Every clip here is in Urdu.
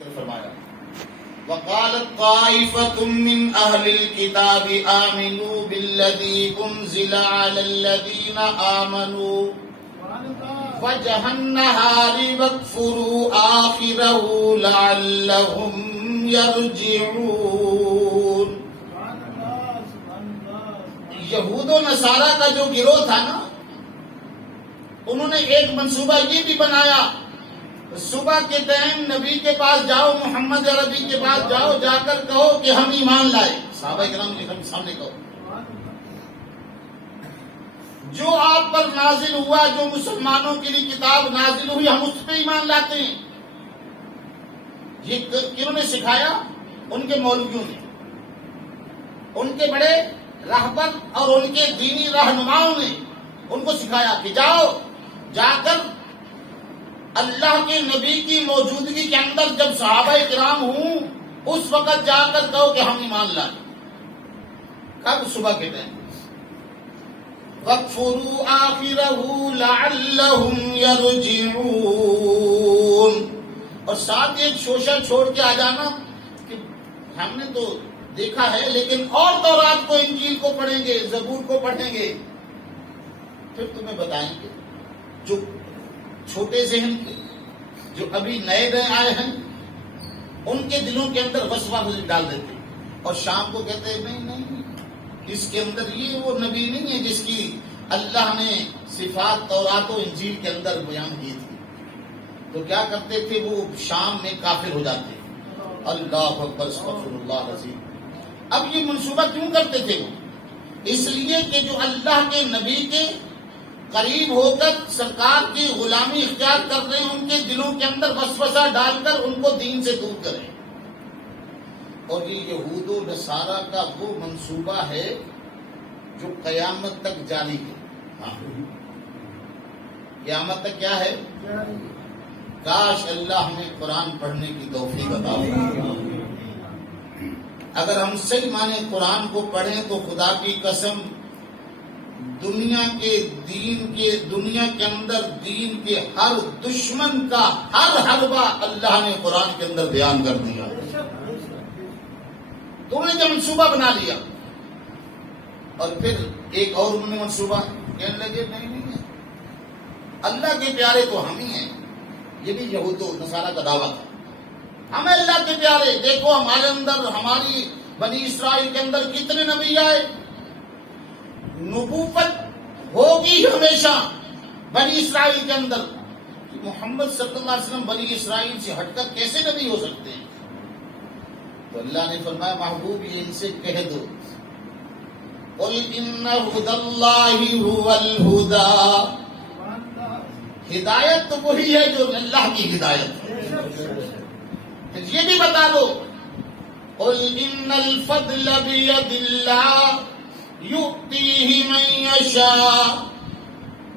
فرمایا وقالت طائفة من أهل الكتاب آمنوا بالذي أنزل على الذين آمنوا وجه النهار واكفروا آخره لعلهم يرجعون. یہود و نصارہ کا جو گروہ تھا نا، انہوں نے ایک منصوبہ یہ بھی بنایا، صبح کے ٹائم نبی کے پاس جاؤ، محمد عربی کے پاس جاؤ، جا کر کہو کہ ہم ایمان لائے. صحابہ کرام کے سامنے کہو جو آپ پر نازل ہوا، جو مسلمانوں کے لیے کتاب نازل ہوئی، ہم اس پہ ایمان لاتے ہیں. یہ کنہوں نے سکھایا؟ ان کے مولویوں نے، ان کے بڑے راہبر اور ان کے دینی رہنماؤں نے ان کو سکھایا کہ جاؤ، جا کر اللہ کے نبی کی موجودگی کے اندر جب صحابہ کرام ہوں اس وقت جا کر کہو کہ ہم ایمان لائے. کب؟ صبح کے ٹائم. وَاغْفِرُوا آخِرَهُ لَعَلَّهُمْ يَرْجِعُونَ. اور ساتھ ایک شوشہ چھوڑ کے آ جانا کہ ہم نے تو دیکھا ہے لیکن اور تورات کو، انجیل کو پڑھیں گے، زبور کو پڑھیں گے، پھر تمہیں بتائیں گے. جو چھوٹے ذہن کے، جو ابھی نئے آئے ہیں، ان کے دلوں کے اندر وسوسہ ڈال دیتے اور شام کو کہتے ہیں نہیں اس کے اندر یہ وہ نبی نہیں ہے جس کی اللہ نے صفات تورات و انجیل کے اندر بیان کی تھی. تو کیا کرتے تھے؟ وہ شام میں کافر ہو جاتے. اللہ اکبر، استغفر اللہ العظیم. اب یہ منصوبہ کیوں کرتے تھے؟ وہ اس لیے کہ جو اللہ کے نبی کے قریب ہو کر سرکار کی غلامی اختیار کر رہے ہیں، ان کے دلوں کے اندر وسوسہ ڈال کر ان کو دین سے دور کریں. اور یہ یہود و نصارہ کا وہ منصوبہ ہے جو قیامت تک جاری ہے. قیامت تک کیا ہے؟ کاش اللہ ہمیں قرآن پڑھنے کی توفیق عطا فرمائے. اگر ہم صحیح معنی قرآن کو پڑھیں تو خدا کی قسم دنیا کے اندر دین کے ہر دشمن کا ہر حربہ اللہ نے قرآن کے اندر بیان کر دیا. تو انہوں نے جو منصوبہ بنا لیا، اور پھر ایک اور انہوں نے منصوبہ کہنے لگے نہیں اللہ کے پیارے تو ہم ہی ہیں. یہ بھی یہود و نصارہ کا دعویٰ تھا، ہم اللہ کے پیارے. دیکھو ہمارے اندر، ہماری بنی اسرائیل کے اندر کتنے نبی آئے. نبوت ہوگی ہمیشہ بنی اسرائیل کے اندر. محمد صلی اللہ علیہ وسلم بنی اسرائیل سے ہٹ کر کیسے نبی ہو سکتے ہیں؟ تو اللہ نے فرمایا محبوب یہ ان سے کہہ دو قُلْ إِنَّ هُدَى اللَّهِ هُوَ الْهُدَى. ہدایت تو وہی ہے جو اللہ کی ہدایت ہے. یہ بھی بتا دو قُلْ إِنَّ الْفَضْلَ بِيَدِ اللَّهِ یؤتیہ من یشاء.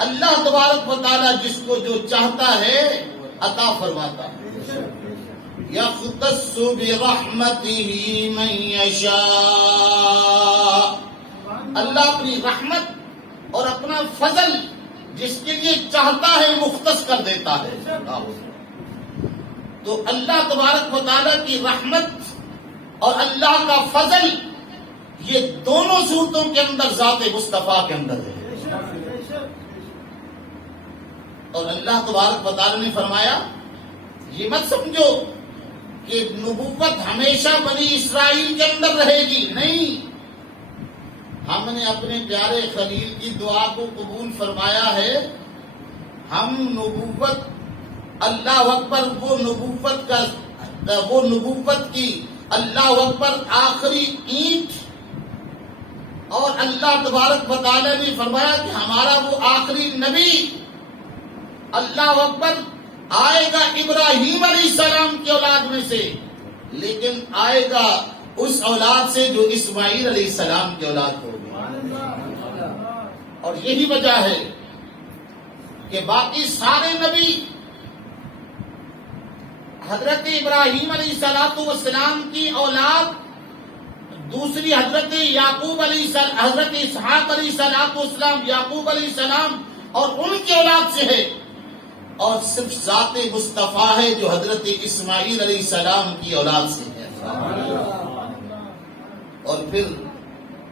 اللہ تبارک و تعالی جس کو جو چاہتا ہے عطا فرماتا ہے. یختص برحمتہ من یشاء. اللہ اپنی رحمت اور اپنا فضل جس کے لیے چاہتا ہے مختص کر دیتا ہے. تو اللہ تبارک و تعالی کی رحمت اور اللہ کا فضل یہ دونوں صورتوں کے اندر ذات مصطفیٰ کے اندر ہے. اور اللہ تبارک و تعالی نے فرمایا یہ مت سمجھو کہ نبوت ہمیشہ بنی اسرائیل کے اندر رہے گی. نہیں، ہم نے اپنے پیارے خلیل کی دعا کو قبول فرمایا ہے. ہم نبوت، اللہ اکبر، وہ نبوت کی اللہ اکبر آخری اینٹ، اور اللہ تبارک و تعالی نے فرمایا کہ ہمارا وہ آخری نبی اللہ اکبر آئے گا ابراہیم علیہ السلام کی اولاد میں سے، لیکن آئے گا اس اولاد سے جو اسماعیل علیہ السلام کی اولاد ہوگی. اور یہی وجہ ہے کہ باقی سارے نبی حضرت ابراہیم علیہ السلام کی اولاد، دوسری حضرت یعقوب علیہ السلام، حضرت اسحاق علیہ السلام، یعقوب علیہ السلام اور ان کی اولاد سے ہے. اور صرف ذات مصطفیٰ ہے جو حضرت اسماعیل علیہ السلام کی اولاد سے ہے. اور پھر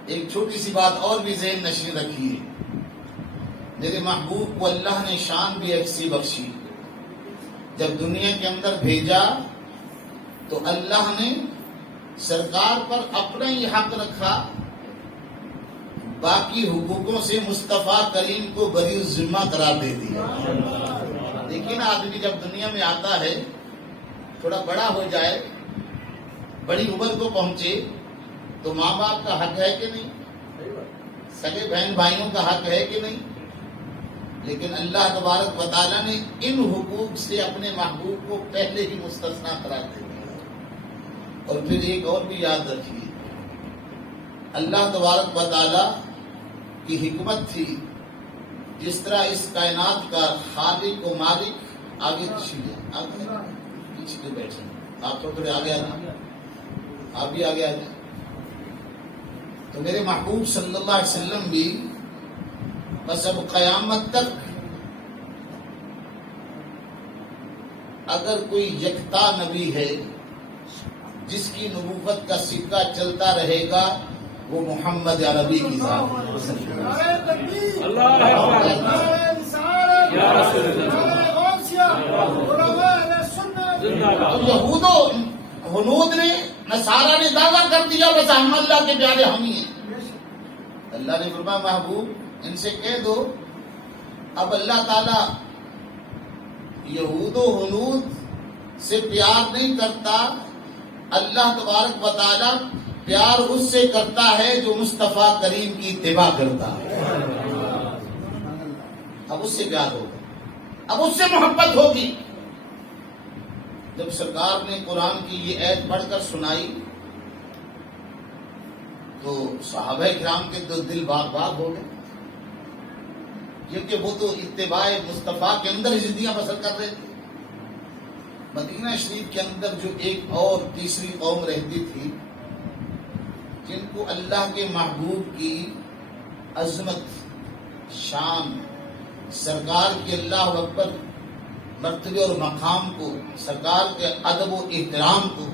ایک چھوٹی سی بات اور بھی ذہن نشین رکھیے. میرے محبوب کو اللہ نے شان بھی ایسی بخشی. جب دنیا کے اندر بھیجا تو اللہ نے سرکار پر اپنا ہی حق رکھا، باقی حقوقوں سے مصطفیٰ کریم کو بری الذمہ قرار دے دیا. لیکن آدمی جب دنیا میں آتا ہے، تھوڑا بڑا ہو جائے، بڑی عمر کو پہنچے، تو ماں باپ کا حق ہے کہ نہیں؟ سگے بہن بھائیوں کا حق ہے کہ نہیں؟ لیکن اللہ تبارک و تعالیٰ نے ان حقوق سے اپنے محبوب کو پہلے ہی مستثنا قرار دے دیا. اور پھر ایک اور بھی یاد رکھیے، اللہ تبارک و تعالیٰ کی حکمت تھی، جس طرح اس کائنات کا خالق و مالک آگے پیچھے بیٹھے، آپ تھوڑے آگے آ جائیں، آپ بھی آگے آ جائیں. تو میرے محبوب صلی اللہ علیہ وسلم بھی بس اب قیامت تک اگر کوئی یکتا نبی ہے جس کی نبوت کا سکہ چلتا رہے گا، وہ محمد عربی کی ذات ہے. یہود و ہنود نے، نصارہ نے دعویٰ کر دیا بس ہم اللہ کے پیارے ہم ہی ہیں. اللہ نے فرمایا محبوب ان سے کہہ دو اب اللہ تعالیٰ یہود و ہنود سے پیار نہیں کرتا، اللہ تبارک و تعالیٰ پیار اس سے کرتا ہے جو مصطفیٰ کریم کی اتباع کرتا ہے. اب اس سے پیار ہوگا، اب اس سے محبت ہوگی. جب سرکار نے قرآن کی یہ آیت پڑھ کر سنائی تو صحابہ کرام کے دل باغ باغ ہو گئے، کیونکہ وہ تو اتباع مصطفیٰ کے اندر ہی زندگیاں بسر کر رہے تھے. مدینہ شریف کے اندر جو ایک اور تیسری قوم رہتی تھی، جن کو اللہ کے محبوب کی عظمت، شان، سرکار کے اللہ اکبر مرتبے اور مقام کو، سرکار کے ادب و احترام کو،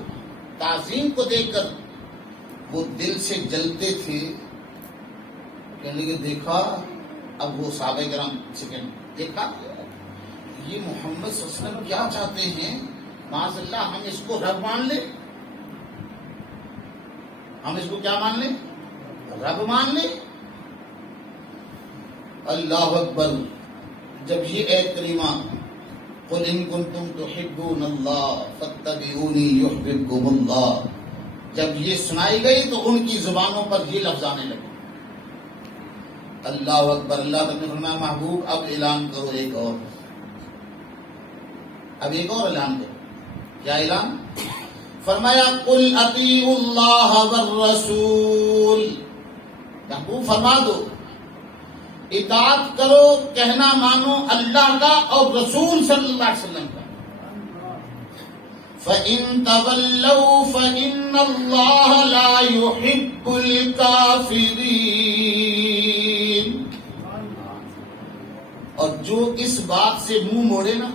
تعظیم کو دیکھ کر وہ دل سے جلتے تھے. کہنے لگے دیکھا، اب وہ صحابہ کرام سے دیکھا یہ محمد صلی اللہ علیہ وسلم کیا چاہتے ہیں، معاذ اللہ ہم اس کو رب مان لیں، ہم اس کو کیا مان لیں؟ رب مان لیں. اللہ اکبر. جب یہ ایت کریمہ قل ان کنتم تحبون اللہ فاتبعونی یحببکم اللہ، جب یہ سنائی گئی تو ان کی زبانوں پر یہ لفظ آنے لگے. اللہ اکبر. اللہ تعالیٰ نے فرمایا محبوب اب اعلان کرو ایک اور، اب ایک اور اعلان کرو. کیا اعلان؟ فرمایا قل اطیعوا اللہ والرسول. محبوب فرما دو اطاعت کرو، کہنا مانو اللہ کا اور رسول صلی اللہ علیہ وسلم کا. فَإِن تَوَلَّوْا فَإِنَّ اللَّهَ لَا يُحِبُّ الْكَافِرِينَ. اور جو اس بات سے منہ موڑے نا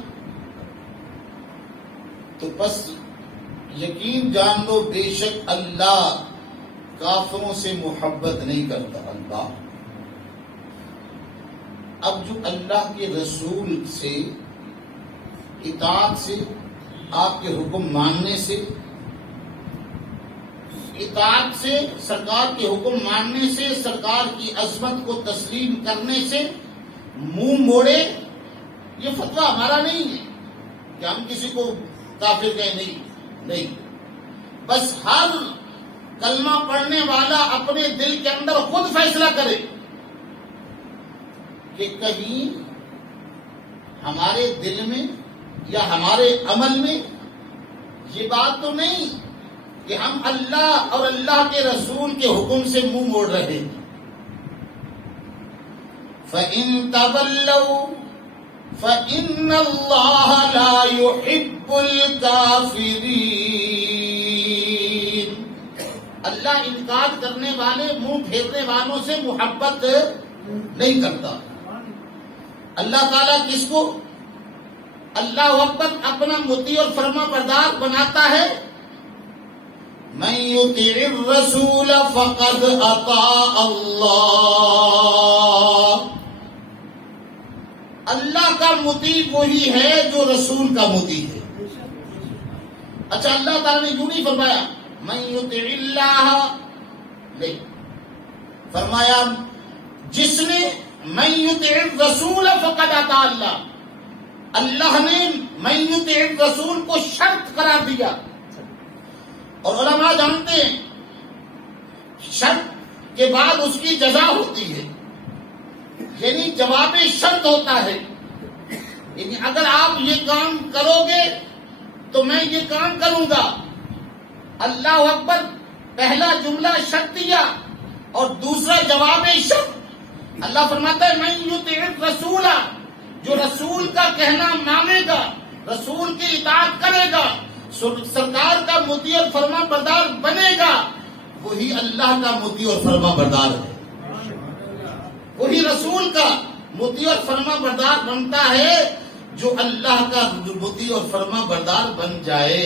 تو بس یقین جان لو بے شک اللہ کافروں سے محبت نہیں کرتا. اللہ اب جو اللہ کے رسول سے اطاعت سے، آپ کے حکم ماننے سے، اطاعت سے، سرکار کے حکم ماننے سے، سرکار کی عظمت کو تسلیم کرنے سے منہ موڑے، یہ فتویٰ ہمارا نہیں ہے کہ ہم کسی کو کافر کہیں. نہیں، بس ہر کلمہ پڑھنے والا اپنے دل کے اندر خود فیصلہ کرے کہ کہیں ہمارے دل میں یا ہمارے عمل میں یہ بات تو نہیں کہ ہم اللہ اور اللہ کے رسول کے حکم سے منہ موڑ رہے ہیں. فَإِن تَوَلَّوْا فَإِنَّ اللَّهَ لَا يُحِبُّ الْكَافِرِينَ. اللہ انکار کرنے والے، منہ پھیرنے والوں سے محبت نہیں کرتا. اللہ تعالیٰ کس کو؟ اللہ اکبر اپنا مطیع اور فرما بردار بناتا ہے؟ من یطع الرسول فقد اطاع اللہ، اللہ کا مطیع وہی ہے جو رسول کا مطیع ہے۔ اچھا، اللہ تعالیٰ نے یوں نہیں فرمایا من یطع اللہ، نہیں، فرمایا جس نے من یطع الرسول فقد اطاع اللہ، اللہ نے من یطع الرسول کو شرط قرار دیا۔ اور علماء جانتے ہیں شرط کے بعد اس کی جزا ہوتی ہے، یعنی جواب شرط ہوتا ہے، یعنی اگر آپ یہ کام کرو گے تو میں یہ کام کروں گا۔ اللہ اکبر، پہلا جملہ شرط دیا اور دوسرا جواب شرط۔ اللہ فرماتا ہے من یطع الرسول، جو رسول کا کہنا مانے گا، رسول کی اطاعت کرے گا، سرکار کا مطیع اور فرما بردار بنے گا، وہی اللہ کا مطیع اور فرما بردار ہے۔ وہی رسول کا مطیع اور فرما بردار بنتا ہے جو اللہ کا مطیع اور فرما بردار بن جائے۔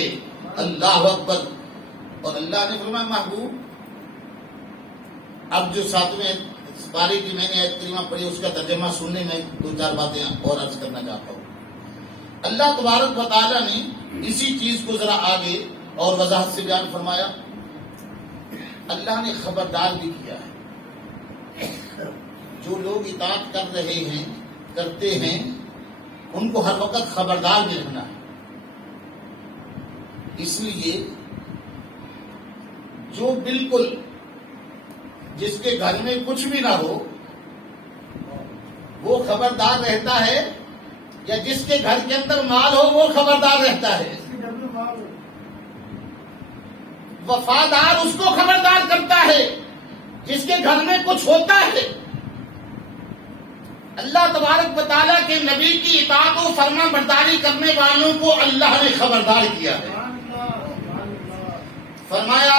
اللہ اکبر۔ اور اللہ نے فرمایا محبوب، اب جو 7ویں پارے کی میں نے آیت کریمہ پڑھی اس کا ترجمہ سننے میں 2-4 باتیں اور عرض کرنا چاہتا ہوں۔ اللہ تبارک و تعالیٰ نے اسی چیز کو ذرا آگے اور وضاحت سے بیان فرمایا۔ اللہ نے خبردار بھی کیا ہے، جو لوگ اطاعت کر رہے ہیں، کرتے ہیں، ان کو ہر وقت خبردار بھی رہنا ہے۔ اس لیے جو بالکل جس کے گھر میں کچھ بھی نہ ہو وہ خبردار رہتا ہے، یا جس کے گھر کے اندر مال ہو وہ خبردار رہتا ہے؟ وفادار اس کو خبردار کرتا ہے جس کے گھر میں کچھ ہوتا ہے۔ اللہ تبارک و تعالیٰ کے نبی کی اطاعت و فرما برداری کرنے والوں کو اللہ نے خبردار کیا ہے۔ فرمایا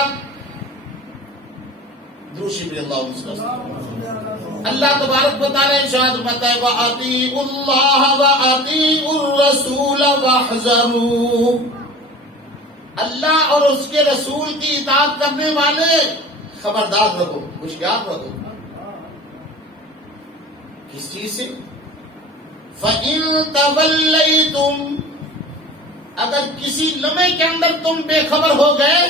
اللہ تبارک و تعالیٰ ارشاد فرماتا ہے وَأَطِیعُوا اللَّهَ وَأَطِیعُوا الرَّسُولَ وَاحْذَرُوا، اللہ اور اس کے رسول کی اطاعت کرنے والے خبردار رہو، ہوشیار رہو۔ کس چیز سے؟ فَإِن تَوَلَّيْتُمْ، اگر کسی لمحے کے اندر تم بے خبر ہو گئے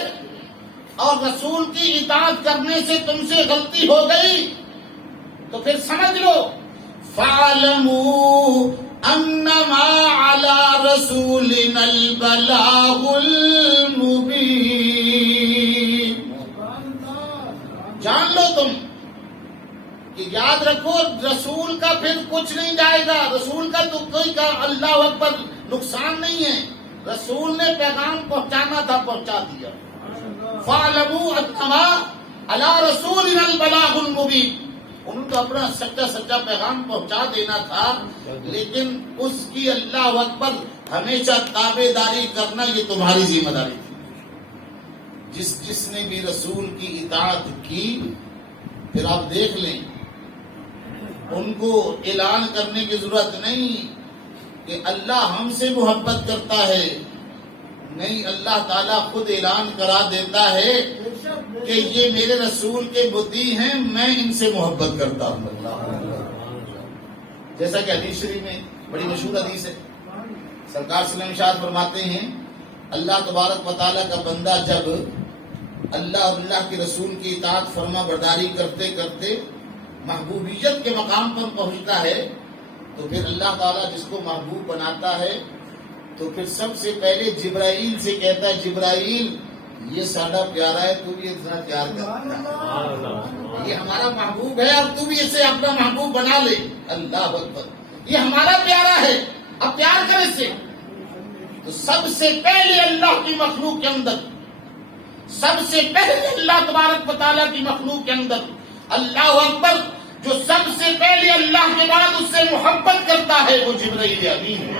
اور رسول کی اطاعت کرنے سے تم سے غلطی ہو گئی تو پھر سمجھ لو فَاعْلَمُوا أَنَّمَا عَلَى رَسُولِنَا الْبَلَاغُ الْمُبِينُ، جان لو تم کہ یاد رکھو رسول کا پھر کچھ نہیں جائے گا، رسول کا تو کوئی کا اللہ اکبر نقصان نہیں ہے، رسول نے پیغام پہنچانا تھا، پہنچا دیا۔ فَاعْلَمُوا أَنَّمَا عَلَى رَسُولِنَا الْبَلَاغُ الْمُبِينُ، انہوں تو اپنا سچا پیغام پہنچا دینا تھا، لیکن اس کی اللہ اکبر ہمیشہ تابع داری کرنا یہ تمہاری ذمہ داری تھی۔ جس نے بھی رسول کی اطاعت کی، پھر آپ دیکھ لیں ان کو اعلان کرنے کی ضرورت نہیں کہ اللہ ہم سے محبت کرتا ہے، نہیں، اللہ تعالیٰ خود اعلان کرا دیتا ہے کہ یہ میرے رسول کے مطیع ہیں، میں ان سے محبت کرتا ہوں۔ جیسا کہ حدیث شریف میں بڑی مشہور حدیث ہے، سرکار صلی اللہ علیہ وسلم ارشاد فرماتے ہیں اللہ تبارک و تعالیٰ کا بندہ جب اللہ اور اللہ کے رسول کی اطاعت فرما برداری کرتے کرتے محبوبیت کے مقام پر پہنچتا ہے تو پھر اللہ تعالیٰ جس کو محبوب بناتا ہے تو پھر سب سے پہلے جبرائیل سے کہتا ہے جبرائیل یہ ساڈا پیارا ہے، تو بھی اتنا پیار کر، یہ ہمارا محبوب ہے، اب تو بھی اسے اپنا محبوب بنا لے۔ اللہ اکبر، یہ ہمارا پیارا ہے، اب پیار کر اس سے۔ تو سب سے پہلے اللہ کی مخلوق کے اندر، سب سے پہلے اللہ تبارک و تعالیٰ کی مخلوق کے اندر اللہ اکبر جو سب سے پہلے اللہ کے بعد اس سے محبت کرتا ہے وہ جبرائیل امین ہے۔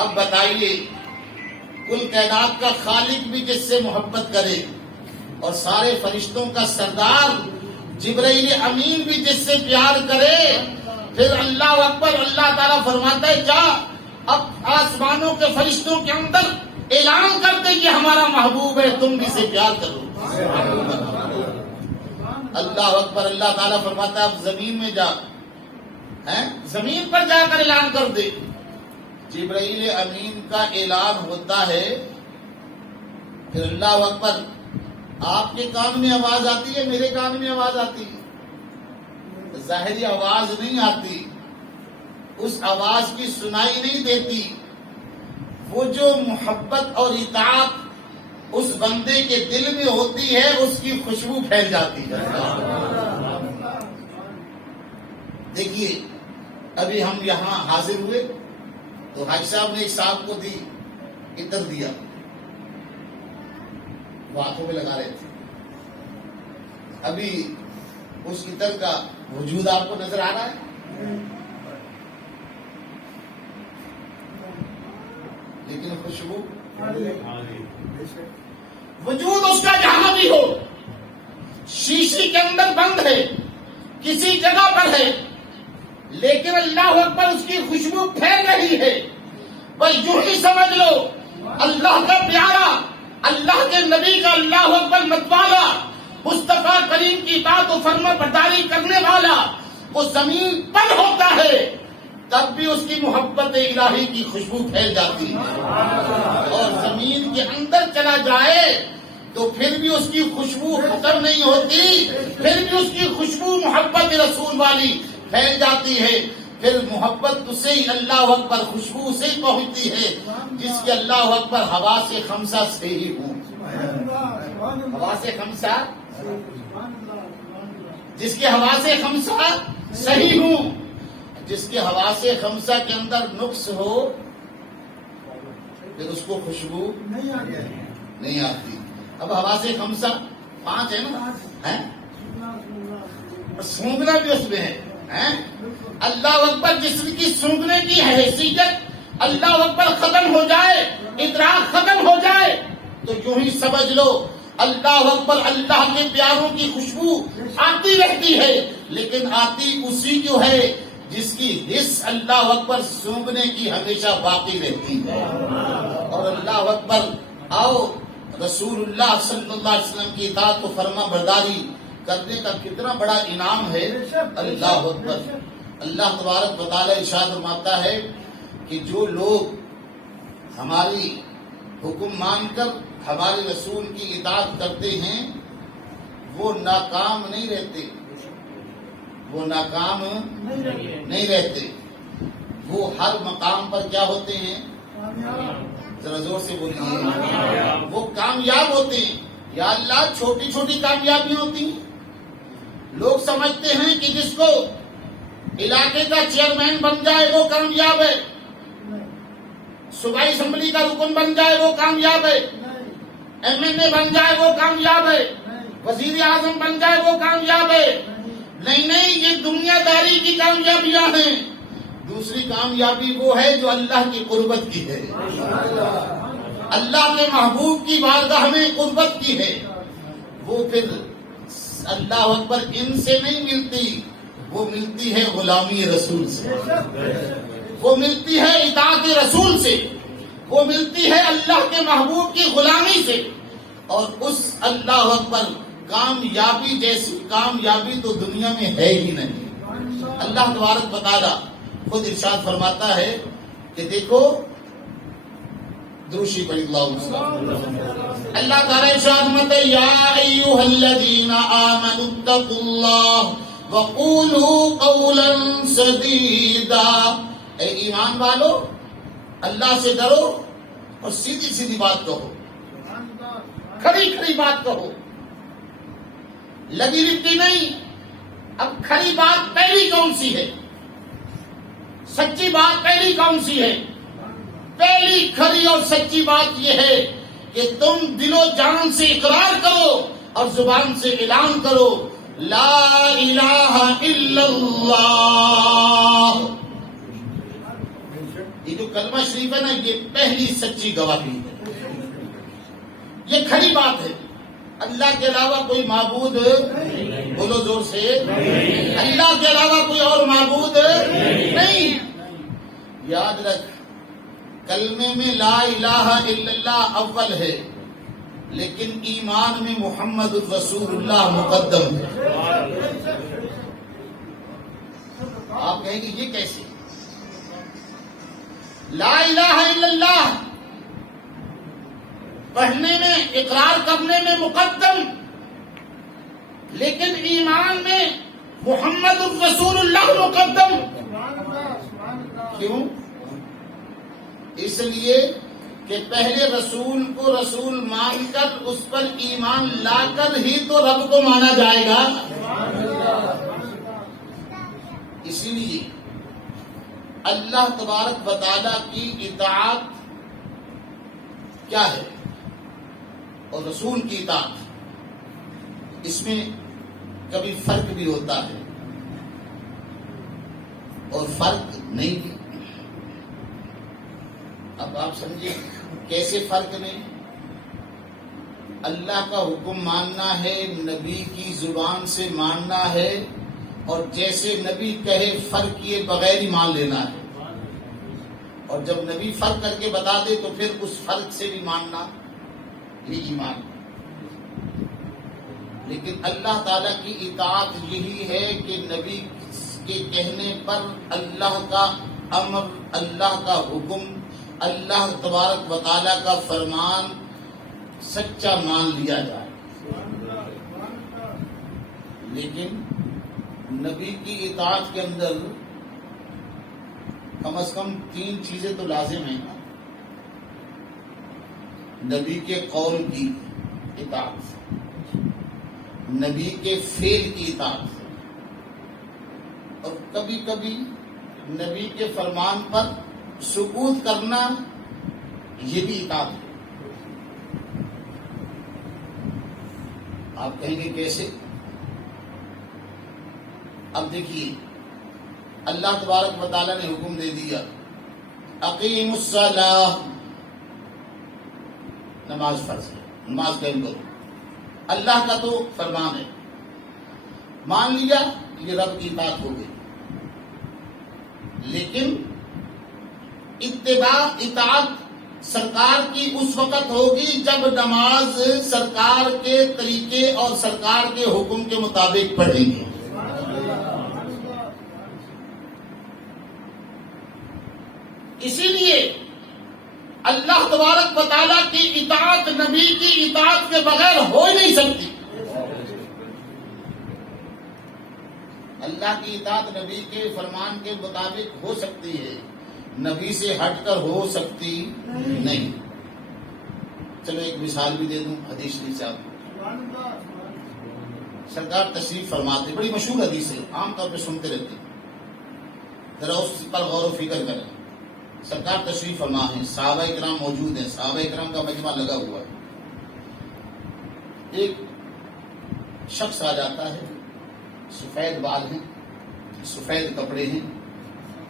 اب بتائیے کل کائنات کا خالق بھی جس سے محبت کرے اور سارے فرشتوں کا سردار جبرائیل امین بھی جس سے پیار کرے، پھر اللہ اکبر اللہ تعالیٰ فرماتا ہے جا آسمانوں کے فرشتوں کے اندر اعلان کرتے کہ ہمارا محبوب ہے، تم بھی سے پیار کرو۔ اللہ اکبر۔ اللہ تعالیٰ فرماتا ہے اب زمین میں جا، زمین پر جا کر اعلان کر دے۔ جبرائیل امین کا اعلان ہوتا ہے، پھر اللہ اکبر، آپ کے کان میں آواز آتی ہے، میرے کان میں آواز آتی ہے، ظاہری آواز نہیں آتی، اس آواز کی سنائی نہیں دیتی، وہ جو محبت اور اطاعت اس بندے کے دل میں ہوتی ہے اس کی خوشبو پھیل جاتی ہے۔ دیکھیے ابھی ہم یہاں حاضر ہوئے تو حاج صاحب نے ایک صاحب کو دی، عطر دیا، وہ ہاتھوں میں لگا رہے تھے۔ ابھی اس عطر کا وجود آپ کو نظر آ رہا ہے، لیکن خوشبو وجود اس کا جہاں بھی ہو، شیشے کے اندر بند ہے، کسی جگہ پر ہے، لیکن اللہ اکبر اس کی خوشبو پھیل رہی ہے۔ بس یوں ہی سمجھ لو اللہ کا پیارا، اللہ کے نبی کا اللہ اکبر متوالا، مصطفیٰ کریم کی اطاعت و فرما برداری کرنے والا وہ زمین پر ہوتا ہے، تب بھی اس کی محبت الہی کی خوشبو پھیل جاتی ہے، اور زمین کے اندر چلا جائے تو پھر بھی اس کی خوشبو ختم نہیں ہوتی، پھر بھی اس کی خوشبو محبت رسول والی پھیل جاتی ہے۔ پھر محبت اسے ہی اللہ اکبر، خوشبو اسے ہی پہنچتی ہے جس کے اللہ اکبر ہوا سے خمسہ سے ہی ہوں، ہوا سے خمسہ، جس کے ہوا سے خمسہ صحیح ہوں، جس کے ہوا سے خمسہ کے اندر نقص ہو پھر اس کو خوشبو نہیں آتی۔ اب ہوا سے خمسہ 5 ہے نا، سونگنا بھی اس میں ہے۔ اللہ اکبر، جسم کی سونگنے کی حیثیت اللہ اکبر ختم ہو جائے، ادراک ختم ہو جائے تو یوں ہی سمجھ لو اللہ اکبر، اللہ کے پیاروں کی خوشبو آتی رہتی ہے، لیکن آتی اسی جو ہے جس کی حص اللہ اکبر سونگنے کی ہمیشہ باقی رہتی ہے۔ اور اللہ اکبر، آؤ رسول اللہ صلی اللہ علیہ وسلم کی اطاعت و فرما برداری کرنے کا کتنا بڑا انعام ہے۔ اللہ اکبر۔ اللہ تبارک و تعالی ارشاد فرماتا ہے کہ جو لوگ ہماری حکم مان کر ہمارے رسول کی اطاعت کرتے ہیں وہ ناکام نہیں رہتے، وہ ناکام نہیں رہتے، وہ ہر مقام پر کیا ہوتے ہیں؟ ذرا زور سے بولیے، وہ کامیاب ہوتے ہیں۔ یا اللہ، چھوٹی چھوٹی کامیابیاں ہوتی ہیں۔ لوگ سمجھتے ہیں کہ جس کو علاقے کا چیئرمین بن جائے وہ کامیاب ہے، صوبائی اسمبلی کا رکن بن جائے وہ کامیاب ہے، ایم این اے بن جائے وہ کامیاب ہے، وزیر اعظم بن جائے وہ کامیاب ہے۔ نہیں، یہ دنیا داری کی کامیابیاں ہیں۔ دوسری کامیابی وہ ہے جو اللہ کی قربت کی ہے، اللہ کے محبوب کی بارگاہ میں قربت کی ہے۔ وہ پھر اللہ اکبر ان سے نہیں ملتی، وہ ملتی ہے غلامی رسول سے، وہ ملتی ہے اطاعت رسول سے، وہ ملتی ہے اللہ کے محبوب کی غلامی سے۔ اور اس اللہ اکبر کامیابی جیسی کامیابی تو دنیا میں ہے ہی نہیں۔ اللہ تبارک و تعالی خود ارشاد فرماتا ہے کہ دیکھو، دروشی پڑھی اللہ تعالی ارشاد فرماتا ہے، یا ایھا الذین آمنوا اتقوا اللہ وقولوا قولا سدیدا، اے ایمان والو اللہ سے ڈرو اور سیدھی سیدھی بات کہو، کھڑی کھڑی بات کہو، لگی لپٹی نہیں۔ اب کھڑی بات پہلی کون سی ہے؟ سچی بات پہلی کون سی ہے؟ پہلی کھڑی اور سچی بات یہ ہے کہ تم دل و جان سے اقرار کرو اور زبان سے اعلان کرو، لا الہ الا اللہ۔ یہ جو کلمہ شریف ہے نا، یہ پہلی سچی گواہی ہے، یہ کھڑی بات ہے۔ اللہ کے علاوہ کوئی معبود، بولو زور سے، اللہ کے علاوہ کوئی اور معبود نہیں۔ یاد رکھ، کلمے میں لا الہ الا اللہ اول ہے، لیکن ایمان میں محمد الرسول اللہ مقدم ہے۔ آپ کہیں گے یہ کیسے؟ لا الہ الا اللہ پڑھنے میں، اقرار کرنے میں مقدم، لیکن ایمان میں محمد الرسول اللہ مقدم۔ کیوں؟ اس لیے کہ پہلے رسول کو رسول مان کر اس پر ایمان لا کر ہی تو رب کو مانا جائے گا۔ اسی لیے اللہ تبارک و تعالیٰ کی اطاعت کیا ہے اور رسول کی اطاعت، اس میں کبھی فرق بھی ہوتا ہے اور فرق نہیں بھی۔ اب آپ سمجھیں کیسے فرق نہیں؟ اللہ کا حکم ماننا ہے، نبی کی زبان سے ماننا ہے، اور جیسے نبی کہے فرق کیے بغیر ہی مان لینا ہے، اور جب نبی فرق کر کے بتا دے تو پھر اس فرق سے بھی ماننا، یہ ایمان۔ لیکن اللہ تعالیٰ کی اطاعت یہی ہے کہ نبی کے کہنے پر اللہ کا امر، اللہ کا حکم، اللہ تبارک و تعالیٰ کا فرمان سچا مان لیا جائے۔ لیکن نبی کی اطاعت کے اندر کم از کم 3 چیزیں تو لازم ہیں۔ نبی کے قول کی اطاعت، نبی کے فعل کی اطاعت، اور کبھی کبھی نبی کے فرمان پر سکوت کرنا، یہ بھی اطاعت ہے۔ آپ کہیں گے کیسے؟ اب دیکھیے، اللہ تبارک و تعالیٰ نے حکم دے دیا اقیم الصلاۃ، نماز فرض ہے، نماز قائم کرو۔ اللہ کا تو فرمان ہے، مان لیا، یہ رب کی اطاعت ہو گئی۔ لیکن اتباع، اطاعت سرکار کی اس وقت ہوگی جب نماز سرکار کے طریقے اور سرکار کے حکم کے مطابق پڑھیں گے۔ اسی لیے اللہ تبارک و تعالیٰ کی اطاعت نبی کی اطاعت کے بغیر ہو ہی نہیں سکتی۔ اللہ کی اطاعت نبی کے فرمان کے مطابق ہو سکتی ہے، نبی سے ہٹ کر ہو سکتی نہیں۔ چلو ایک مثال بھی دے دوں حدیث شریف سے آپ کو۔ سرکار تشریف فرماتے، بڑی مشہور حدیث ہے، عام طور پہ سنتے رہتے ہیں، ذرا اس پر غور و فکر کریں۔ سرکار تشریف فرما ہے، صحابہ کرام موجود ہیں، صحابہ کرام کا مجمع لگا ہوا ہے۔ ایک شخص آ جاتا ہے، سفید بال ہیں، سفید کپڑے ہیں،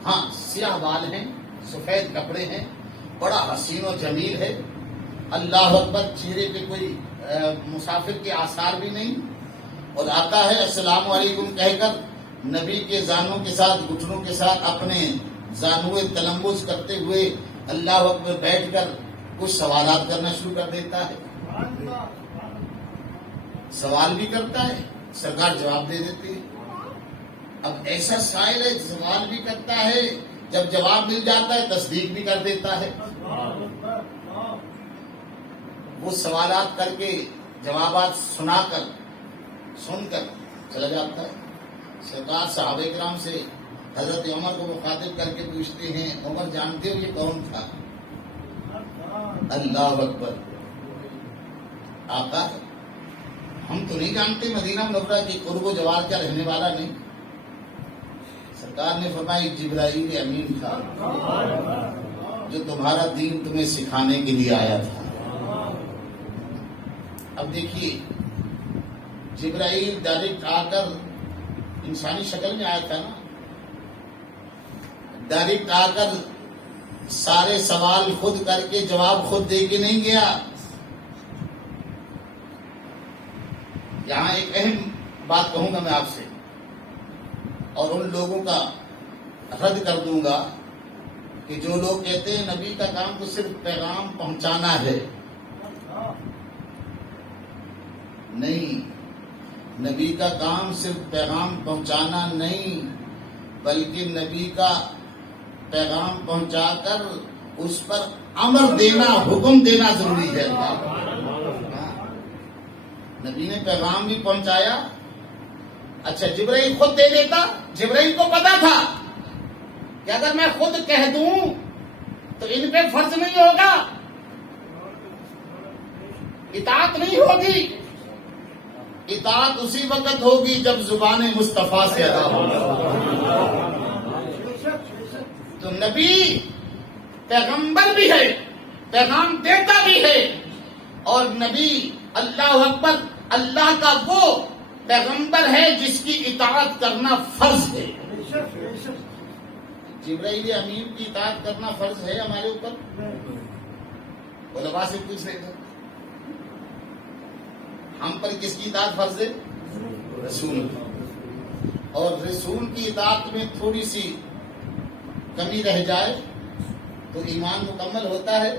ہاں سیاہ بال ہیں، سفید کپڑے ہیں، بڑا حسین و جمیل ہے، اللہ اکبر، چہرے پہ کوئی مسافر کے آثار بھی نہیں، اور آتا ہے السلام علیکم کہہ کر نبی کے زانوں کے ساتھ، گھٹنوں کے ساتھ اپنے زانوے تلمبس کرتے ہوئے اللہ اکبر بیٹھ کر کچھ سوالات کرنا شروع کر دیتا ہے۔ سوال بھی کرتا ہے، سرکار جواب دے دیتی ہے۔ اب ایسا سائل ہے، سوال بھی کرتا ہے، جب جواب مل جاتا ہے تصدیق بھی کر دیتا ہے۔ وہ سوالات کر کے جوابات سنا کر، سن کر چلا جاتا ہے۔ سرکار صحابہ کرام سے حضرت عمر کو مخاطب کر کے پوچھتے ہیں، عمر جانتے ہو یہ کون تھا؟ اللہ اکبر، آقا ہم تو نہیں جانتے، مدینہ منورہ کی قرب و جوار کا رہنے والا نہیں۔ سرکار نے فرمایا جبرائیل امین تھا جو تمہارا دین تمہیں سکھانے کے لیے آیا تھا۔ اب دیکھیے، جبرائیل ڈائریکٹ آ کر انسانی شکل میں آیا تھا نا، ڈائریکٹ آ کر سارے سوال خود کر کے جواب خود دے کے نہیں گیا۔ یہاں ایک اہم بات کہوں گا میں آپ سے، اور ان لوگوں کا رد کر دوں گا کہ جو لوگ کہتے ہیں نبی کا کام تو صرف پیغام پہنچانا ہے، نہیں، نبی کا کام صرف پیغام پہنچانا نہیں، بلکہ نبی کا پیغام پہنچا کر اس پر امر دینا، حکم دینا ضروری ہے۔ نبی نے پیغام بھی پہنچایا، اچھا جبرائیل خود دے دیتا، جبرائیل کو پتا تھا کہ اگر میں خود کہہ دوں تو ان پہ فرض نہیں ہوگا، اطاعت نہیں ہوگی، اطاعت اسی وقت ہوگی جب زبان مصطفیٰ سے ادا ہوگا۔ تو نبی پیغمبر بھی ہے، پیغام دیتا بھی ہے، اور نبی اللہ اکبر اللہ کا وہ پیغمبر ہے جس کی اطاعت کرنا فرض ہے۔ جبرائیل امین کی اطاعت کرنا فرض ہے ہمارے اوپر؟ علماء سے پوچھ رہے تھے ہم پر کس کی اطاعت فرض ہے؟ رسول کی۔ اور رسول کی اطاعت میں تھوڑی سی کمی رہ جائے تو ایمان مکمل ہوتا ہے؟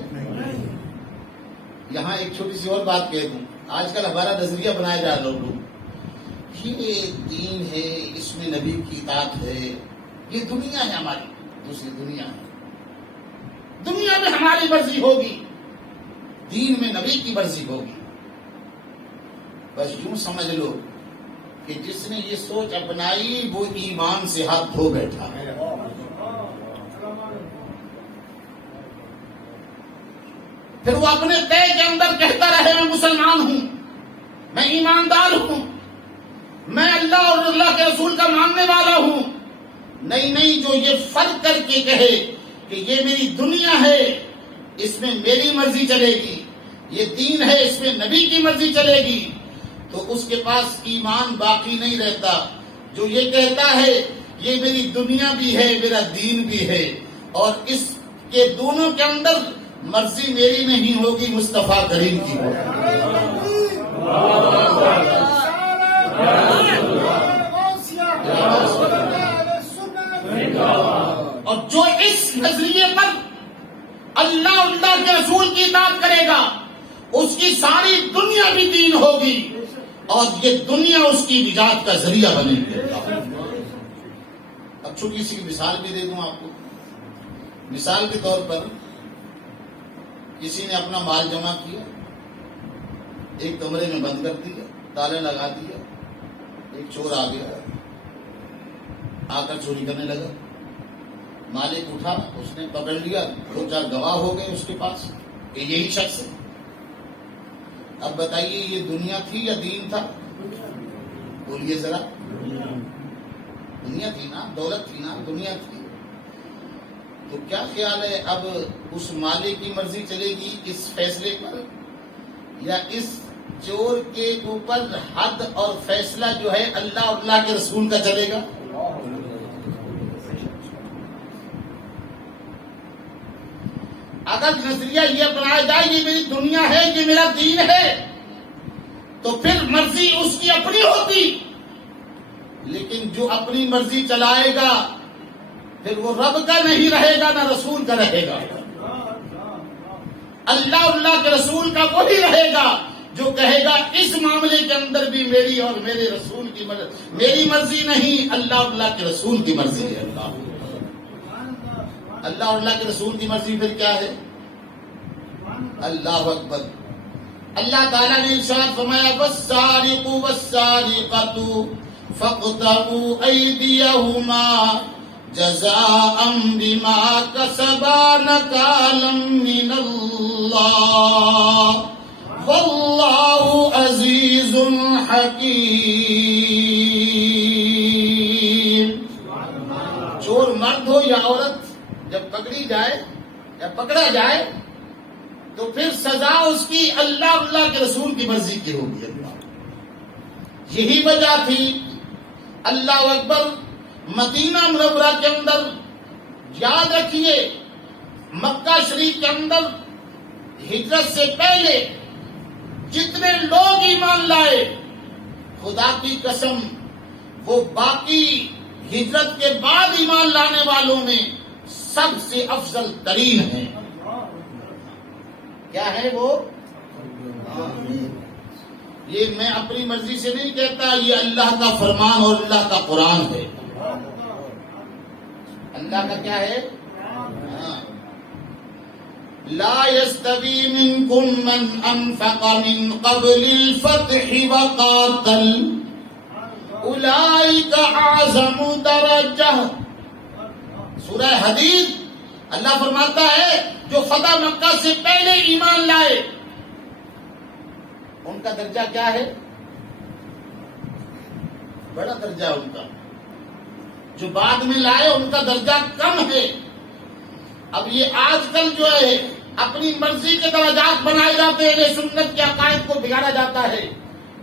یہاں ایک چھوٹی سی اور بات کہہ دوں، آج کل ہمارا نظریہ بنایا جا رہا لوگوں، یہ دین ہے، اس میں نبی کی اطاعت ہے، یہ دنیا ہے ہماری، دوسری دنیا ہے، دنیا میں ہماری مرضی ہوگی، دین میں نبی کی مرضی ہوگی۔ بس یوں سمجھ لو کہ جس نے یہ سوچ اپنائی وہ ایمان سے ہاتھ دھو بیٹھا ہے۔ پھر وہ اپنے طے کے اندر کہتا رہے میں مسلمان ہوں، میں ایماندار ہوں، میں اللہ اور اللہ کے رسول کا ماننے والا ہوں، نہیں، جو یہ فرق کر کے کہے کہ یہ میری دنیا ہے، اس میں میری مرضی چلے گی، یہ دین ہے، اس میں نبی کی مرضی چلے گی، تو اس کے پاس ایمان باقی نہیں رہتا۔ جو یہ کہتا ہے یہ میری دنیا بھی ہے، میرا دین بھی ہے، اور اس کے دونوں کے اندر مرضی میری نہیں ہوگی، مصطفیٰ کریم کی ہوگی۔ اور جو اس نظریے پر اللہ اللہ کے رسول کی اطاعت کرے گا اس کی ساری دنیا بھی دین ہوگی، اور یہ دنیا اس کی نجات کا ذریعہ بنے گی۔ اب چھوٹی سی مثال بھی دے دوں آپ کو۔ مثال کے طور پر کسی نے اپنا مال جمع کیا، ایک کمرے میں بند کر دیا، تالے لگا دیا، ایک چور آ گیا، آ کر چوری کرنے لگا، مالک اٹھا، اس نے پکڑ لیا، 2-4 گواہ ہو گئے اس کے پاس کہ یہی شخص ہے۔ اب بتائیے یہ دنیا تھی یا دین تھا؟ بولیے ذرا، دنیا تھی نا، دولت تھی نا، دنیا تھی۔ تو کیا خیال ہے اب اس مالک کی مرضی چلے گی اس فیصلے پر، یا اس چور کے اوپر حد اور فیصلہ جو ہے اللہ اور اللہ کے رسول کا چلے گا؟ اگر نظریہ یہ اپنایا جائے یہ میری دنیا ہے، یہ میرا دین ہے، تو پھر مرضی اس کی اپنی ہوتی، لیکن جو اپنی مرضی چلائے گا پھر وہ رب کا نہیں رہے گا نہ رسول کا رہے گا، اللہ اور اللہ کے رسول کا وہی رہے گا جو کہے گا اس معاملے کے اندر بھی میری اور میرے رسول کی مرضی، میری مرضی نہیں، اللہ اور اللہ کے رسول کی مرضی ہے۔ اللہ اور اللہ کے رسول کی مرضی پھر کیا ہے؟ اللہ اکبر۔ اللہ تعالیٰ نے ارشاد فرمایا والسارق والسارقۃ فاقطعوا ایدیہما جزاء بما کسبا نکالا من اللہ واللہ عزیز حکیم۔ چور مرد ہو یا عورت جب پکڑی جائے یا پکڑا جائے تو پھر سزا اس کی اللہ اللہ کے رسول کی مرضی کی ہوگی۔ یہی وجہ تھی اللہ اکبر مدینہ منورہ کے اندر، یاد رکھیے مکہ شریف کے اندر ہجرت سے پہلے جتنے لوگ ایمان لائے، خدا کی قسم وہ باقی ہجرت کے بعد ایمان لانے والوں میں سب سے افضل ترین ہے. کیا ہے وہ؟ یہ میں اپنی مرضی سے نہیں کہتا، یہ اللہ کا فرمان اور اللہ کا قرآن ہے. اللہ کا کیا ہے؟ لا يستوي منكم من انفق من قبل الفتح وقاتل اولئك اعظم درجہ. سورہ حدید اللہ فرماتا ہے جو فتح مکہ سے پہلے ایمان لائے ان کا درجہ کیا ہے؟ بڑا درجہ ہے ان کا. جو بعد میں لائے ان کا درجہ کم ہے. اب یہ آج کل جو ہے اپنی مرضی کے درجات بنائے جاتے ہیں، اہل سنت کے عقائد کو بگاڑا جاتا ہے.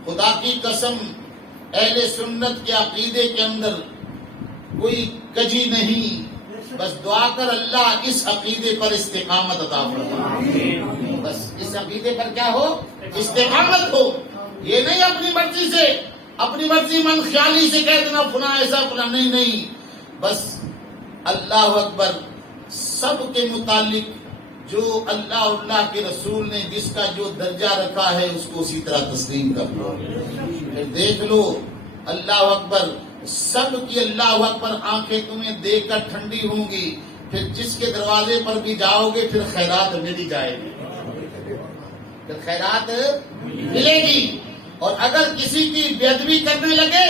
خدا کی قسم اہل سنت کے عقیدے کے اندر کوئی کجی نہیں. بس دعا کر اللہ اس عقیدے پر استقامت عطا فرمائے. بس اس عقیدے پر کیا ہو؟ استقامت ہو. یہ نہیں اپنی مرضی سے، اپنی مرضی من خیالی سے کہہ دینا فلاں ایسا فلاں، نہیں. بس اللہ اکبر. سب کے متعلق جو اللہ اور اللہ کے رسول نے جس کا جو درجہ رکھا ہے اس کو اسی طرح تسلیم کر لو. پھر دیکھ لو اللہ اکبر. سب کی اللہ اکبر آنکھیں تمہیں دیکھ کر ٹھنڈی ہوں گی. پھر جس کے دروازے پر بھی جاؤ گے پھر خیرات ملی جائے گی، پھر خیرات ملے گی. اور اگر کسی کی بے ادبی کرنے لگے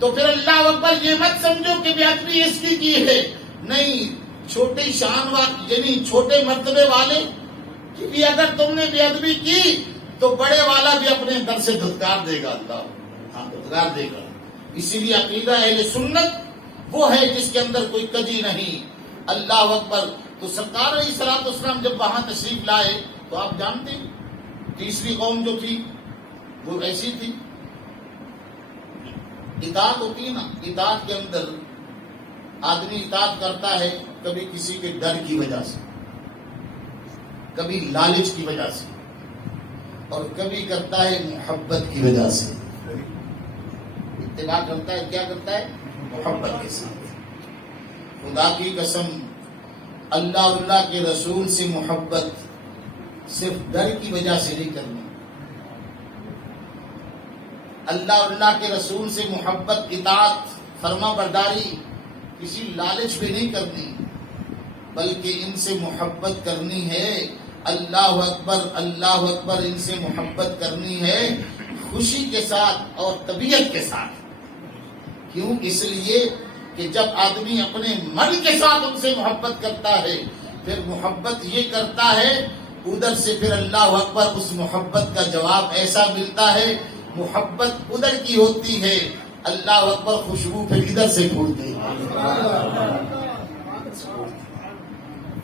تو پھر اللہ اکبر یہ مت سمجھو کہ بے ادبی اس کی ہے. نہیں، چھوٹی شان یعنی چھوٹے مرتبے والے کی بھی اگر تم نے بے ادبی کی تو بڑے والا بھی اپنے در سے دھتکار دے گا. اللہ دھتکار دے گا. اسی لیے عقیدہ اہل سنت وہ ہے جس کے اندر کوئی کجی نہیں. اللہ اکبر. تو سرکار علیہ الصلوۃ والسلام جب وہاں تشریف لائے تو آپ جانتے ہیں تیسری قوم جو تھی وہ ایسی تھی. اطاعت ہوتی ہے نا، اطاعت کے اندر آدمی اطاعت کرتا ہے کبھی کسی کے ڈر کی وجہ سے، کبھی لالچ کی وجہ سے، اور کبھی کرتا ہے محبت کی وجہ سے. اتباع کرتا ہے کیا کرتا ہے؟ محبت کے ساتھ. خدا کی قسم اللہ اور اللہ کے رسول سے محبت صرف ڈر کی وجہ سے نہیں کرنی. اللہ اور اللہ کے رسول سے محبت، اطاعت، فرما برداری کسی لالچ میں نہیں کرنی، بلکہ ان سے محبت کرنی ہے. اللہ اکبر اللہ اکبر. ان سے محبت کرنی ہے خوشی کے ساتھ اور طبیعت کے ساتھ. کیوں؟ اس لیے کہ جب آدمی اپنے من کے ساتھ ان سے محبت کرتا ہے پھر محبت یہ کرتا ہے ادھر سے پھر اللہ اکبر اس محبت کا جواب ایسا ملتا ہے. محبت ادھر کی ہوتی ہے، اللہ اکبر خوشبو پھر ادھر سے پھولتی ہے.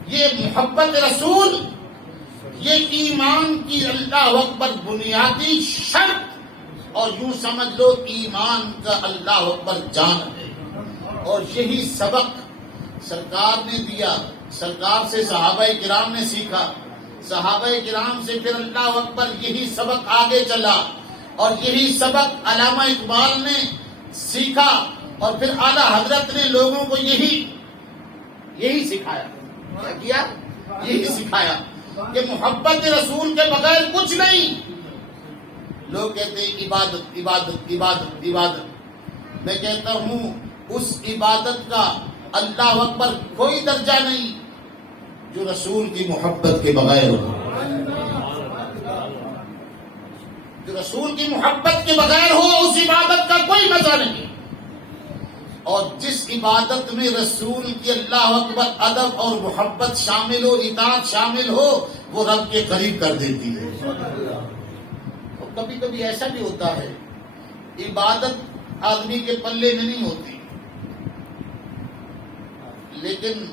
یہ محبت رسول یہ ایمان کی اللہ اکبر بنیادی شرط، اور یوں سمجھ لو ایمان کا اللہ اکبر جان ہے. اور یہی سبق سرکار نے دیا، سرکار سے صحابہ کرام نے سیکھا، صحابہ کرام سے پھر اللہ اکبر یہی سبق آگے چلا، اور یہی سبق علامہ اقبال نے سیکھا، اور پھر اعلیٰ حضرت نے لوگوں کو یہی سکھایا. کیا کیا؟ یہی سکھایا کہ محبت رسول کے بغیر کچھ نہیں. لوگ کہتے ہیں عبادت عبادت عبادت عبادت. میں کہتا ہوں اس عبادت کا اللہ اکبر کوئی درجہ نہیں جو رسول کی محبت کے بغیر ہو. جو رسول کی محبت کے بغیر ہو اس عبادت کا کوئی مزہ نہیں. اور جس عبادت میں رسول کی اللہ اکبر ادب اور محبت شامل ہو، اطاعت شامل ہو، وہ رب کے قریب کر دیتی ہے. اور کبھی کبھی ایسا بھی ہوتا ہے عبادت آدمی کے پلے میں نہیں ہوتی، لیکن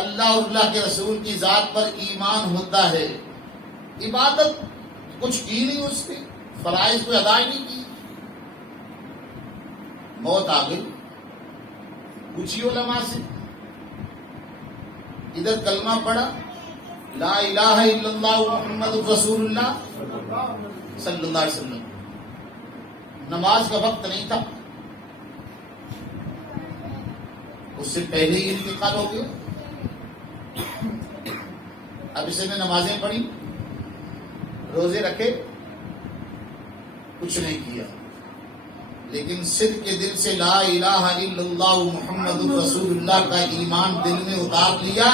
اللہ اور اللہ کے رسول کی ذات پر ایمان ہوتا ہے. عبادت کچھ کی نہیں، اس نے فرائض کو ادا نہیں کی، موت آ گئی. پوچھی علماء سے، ادھر کلمہ پڑھا لا الہ الا اللہ محمد رسول اللہ صلی اللہ علیہ وسلم، نماز کا وقت نہیں تھا، اس سے پہلے ہی انتقال ہو گیا. اب اس نے نمازیں پڑھی، روزے رکھے، کچھ نہیں کیا، لیکن صدق کے دل سے لا الہ الا اللہ محمد رسول اللہ کا ایمان دل میں اتار لیا،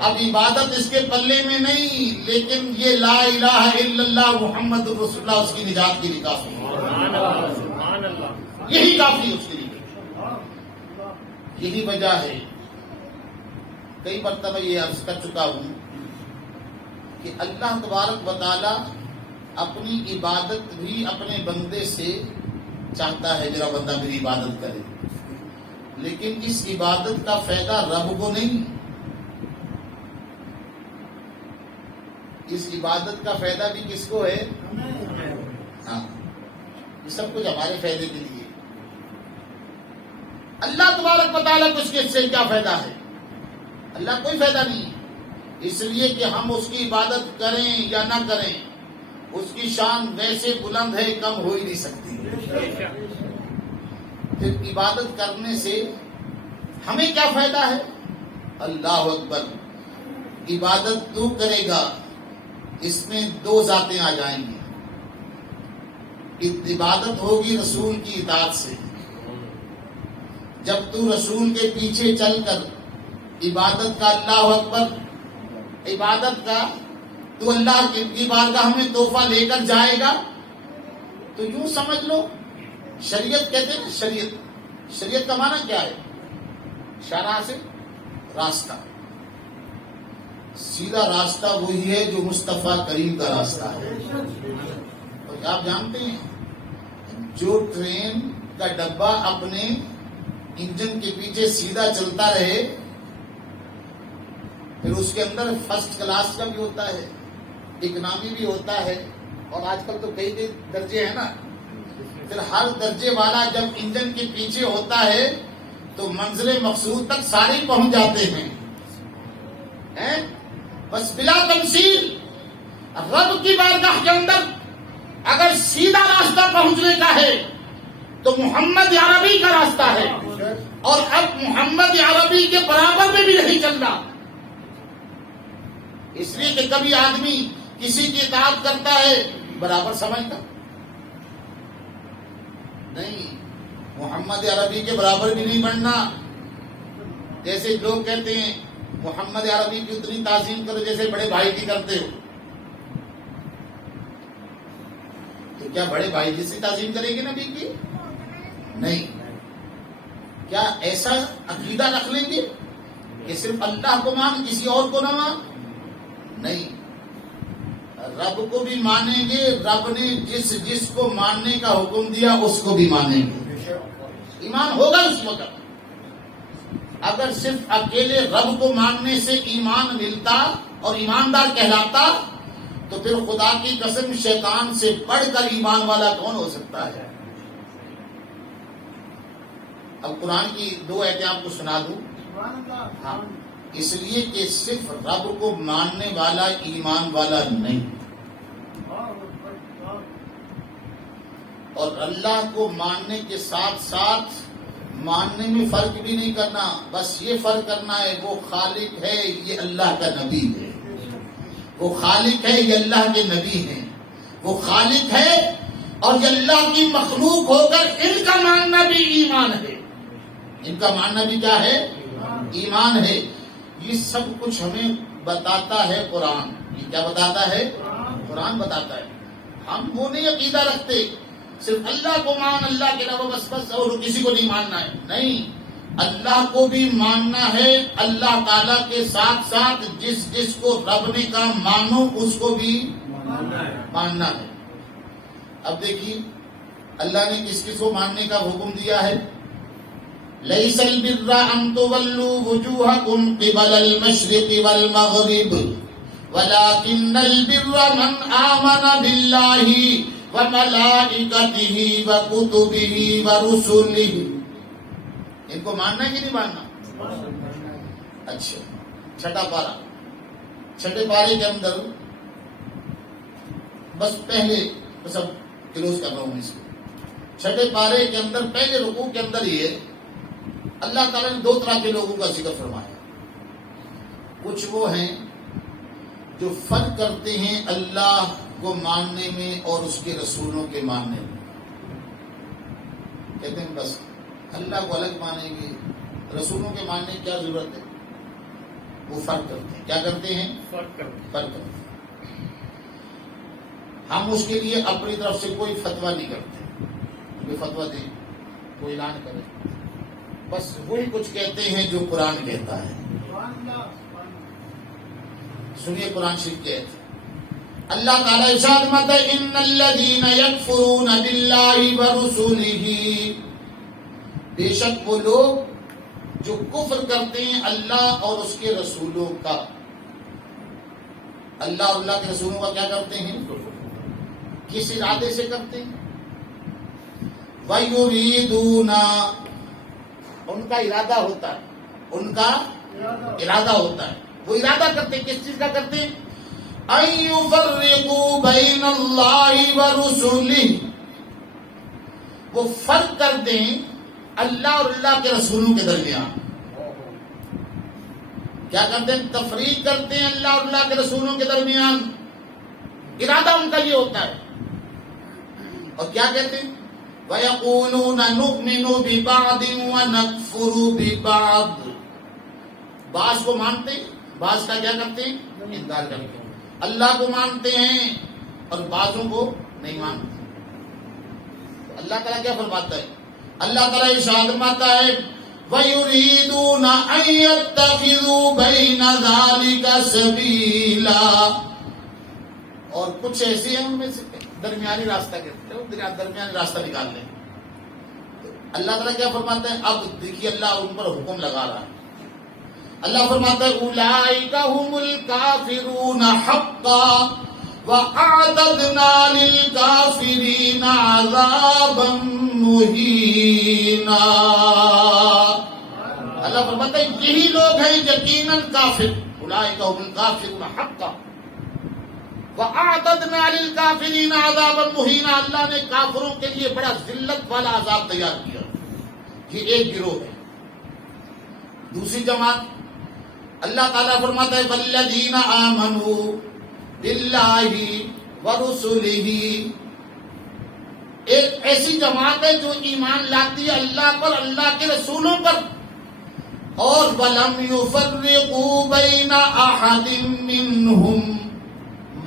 اب عبادت اس کے پلے میں نہیں، لیکن یہ لا الہ الا اللہ محمد رسول اللہ اس کی نجات کے لیے کافی ہے، یہی کافی ہے اس کے لیے۔ یہی وجہ ہے، کئی مرتبہ یہ عرض کر چکا ہوں کہ اللہ تبارک و تعالی اپنی عبادت بھی اپنے بندے سے چاہتا ہے، میرا بندہ میری عبادت کرے، لیکن اس عبادت کا فائدہ رب کو نہیں، اس عبادت کا فائدہ بھی کس کو ہے؟ ہاں، یہ سب کچھ ہمارے فائدے کے لیے۔ اللہ تبارک و تعالیٰ کو اس کے سے کیا فائدہ ہے؟ اللہ کوئی فائدہ نہیں، اس لیے کہ ہم اس کی عبادت کریں یا نہ کریں، اس کی شان ویسے بلند ہے، کم ہو ہی نہیں سکتی۔ پھر عبادت کرنے سے ہمیں کیا فائدہ ہے؟ اللہ اکبر، عبادت تو کرے گا، اس میں دو ذاتیں آ جائیں گی، عبادت ہوگی رسول کی اطاعت سے، جب تو رسول کے پیچھے چل کر عبادت کا اللہ اکبر، عبادت کا تو اللہ کی بارگاہ میں تحفہ لے کر جائے گا، تو یوں سمجھ لو شریعت کہتے ہیں نا، شریعت کا معنی کیا ہے؟ شرع سے راستہ، سیدھا راستہ وہی ہے جو مصطفیٰ کریم کا راستہ ہے۔ اور آپ جانتے ہیں جو ٹرین کا ڈبہ اپنے انجن کے پیچھے سیدھا چلتا رہے، پھر اس کے اندر فرسٹ کلاس کا بھی ہوتا ہے، اکنامی بھی ہوتا ہے، اور آج کل تو کئی درجے ہیں نا، پھر ہر درجے والا جب انجن کے پیچھے ہوتا ہے تو منزل مقصود تک سارے پہنچ جاتے ہیں، بس بلا تمثیل رب کی بارگاہ کے اندر اگر سیدھا راستہ پہنچنے کا ہے تو محمد عربی کا راستہ ہے، اور اب محمد عربی کے برابر میں بھی نہیں چل رہا، اس لیے کہ کبھی آدمی کسی کی اطاعت کرتا ہے برابر سمجھتا نہیں، محمد عربی کے برابر بھی نہیں بننا۔ جیسے لوگ کہتے ہیں محمد عربی کی اتنی تعظیم کرو جیسے بڑے بھائی کی کرتے ہو، تو کیا بڑے بھائی جیسی تعظیم کریں گے نبی کی؟ نہیں۔ کیا ایسا عقیدہ رکھ لیں گے کہ صرف اللہ کو مان، کسی اور کو نہ مان؟ نہیں، رب کو بھی مانیں گے، رب نے جس کو ماننے کا حکم دیا اس کو بھی مانیں گے، ایمان ہوگا اس وقت۔ اگر صرف اکیلے رب کو ماننے سے ایمان ملتا اور ایماندار کہلاتا تو پھر خدا کی قسم شیطان سے بڑھ کر ایمان والا کون ہو سکتا ہے؟ اب قرآن کی دو آیتیں آپ کو سنا دوں، ہاں، اس لیے کہ صرف رب کو ماننے والا ایمان والا نہیں، اور اللہ کو ماننے کے ساتھ ساتھ ماننے میں فرق بھی نہیں کرنا، بس یہ فرق کرنا ہے وہ خالق ہے، یہ اللہ کا نبی ہے، وہ خالق ہے، یہ اللہ کے نبی ہیں، وہ خالق ہے اور یہ اللہ کی مخلوق ہو کر ان کا ماننا بھی ایمان ہے، ان کا ماننا بھی کیا ہے؟ ایمان ہے۔ یہ سب کچھ ہمیں بتاتا ہے قرآن، یہ کیا بتاتا ہے؟ قرآن بتاتا ہے۔ ہم وہ نہیں عقیدہ رکھتے صرف اللہ کو مان، اللہ کے علاوہ بس اور کسی کو نہیں ماننا ہے، نہیں، اللہ کو بھی ماننا ہے، اللہ تعالیٰ کے ساتھ ساتھ جس کو رب نے کہا مانو اس کو بھی ماننا ہے۔ اب دیکھیے اللہ نے کس کس کو ماننے کا حکم دیا ہے؟ لَيْسَ الْبِرَّ أَن تُوَلُّوا وُجُوهَكُمْ قِبَلَ الْمَشْرِقِ وَالْمَغْرِبِ وَلَكِنَّ الْبِرَّ مَنْ آمَنَ بِاللَّهِ وَمَلَائِكَتِهِ وَكُتُبِهِ وَرُسُلِهِ، ان کو ماننا ہے کہ نہیں ماننا؟ اچھا، چھٹا پارہ، چھٹے پارے کے اندر بس پہلے بس اب کلوز کر رہا ہوں اس کو، چھٹے پارے کے اندر پہلے رکوع کے اندر یہ اللہ تعالیٰ نے دو طرح کے لوگوں کا ذکر فرمایا، کچھ وہ ہیں جو فرق کرتے ہیں اللہ کو ماننے میں اور اس کے رسولوں کے ماننے میں. کہتے ہیں بس اللہ کو الگ مانیں گے، رسولوں کے ماننے کی کیا ضرورت ہے. وہ فرق کرتے ہیں. کیا کرتے ہیں؟ فرق کرتے ہیں. ہم اس کے لیے اپنی طرف سے کوئی فتویٰ نہیں کرتے. کوئی فتویٰ دیں، کوئی اعلان کرے، بس وہی کچھ کہتے ہیں جو قرآن کہتا ہے. سنیے قرآن شریف کے اللہ تعالیٰ ارشاد فرماتا ہے ان الذین یکفرون باللہ ورسولہ، بے شک وہ لوگ جو کفر کرتے ہیں اللہ اور اس کے رسولوں کا. اللہ اور اللہ کے رسولوں کا کیا کرتے ہیں؟ کس ارادے سے کرتے ہیں؟ وَيُرِيدُونَ، ان کا ارادہ ہوتا ہے، ان کا ارادہ ہوتا ہے. وہ ارادہ کرتے ہیں، کس چیز کا کرتے ہیں؟ أَن يُفَرِّقُوا بَيْنَ اللَّهِ وَرُسُلِهِ، وہ فرق کر دیں اللہ اور اللہ کے رسولوں کے درمیان. کیا کرتے ہیں؟ تفریق کرتے ہیں اللہ اور اللہ کے رسولوں کے درمیان. ارادہ ان کا یہ ہوتا ہے. اور کیا کہتے ہیں؟ وَيَقُولُونَ نُؤْمِنُ بِبَعْضٍ وَنَكْفُرُ بِبَعْضٍ، بعض کو مانتے ہیں، بعض کا کیا کرتے ہیں؟ انکار کرتے ہیں. اللہ کو مانتے ہیں اور بعضوں کو نہیں مانتے. تو اللہ تعالیٰ کیا فرماتا ہے؟ اللہ تعالیٰ ارشاد فرماتا ہے وَيُرِيدُونَ أَن يَتَّخِذُوا بَيْنَ ذَلِكَ سَبِيلًا، اور کچھ ایسے ہیں ان میں سے درمیانی راستہ کہتے ہیں، درمیانی راستہ نکال لیں. اللہ تعالیٰ کیا فرماتا ہے؟ اب دیکھیے اللہ ان پر حکم لگا رہا ہے. اللہ فرماتا ہے اولئک هم الکافرون حقا وَأَعْتَدْنَا لِلْكَافِرِينَ عَذَابًا مُهِينًا. اللہ فرماتا ہے یہی لوگ ہیں یقیناً کافر. اولئک هم الکافرون حقا وَأَعْتَدْنَا لِلْكَافِرِينَ عَذَابًا مُهِينًا. اللہ نے کافروں کے لیے بڑا ذلت والا عذاب تیار کیا. یہ ایک گروہ ہے. دوسری جماعت اللہ تعالیٰ فرماتا ہے وَالَّذِينَ آمَنُوا بِاللَّهِ وَرُسُلِهِ، ایک ایسی جماعت ہے جو ایمان لاتی ہے اللہ پر، اللہ کے رسولوں پر، اور وَلَمْ يُفَرِّقُوا بَيْنَ أَحَدٍ مِّنْهُمْ،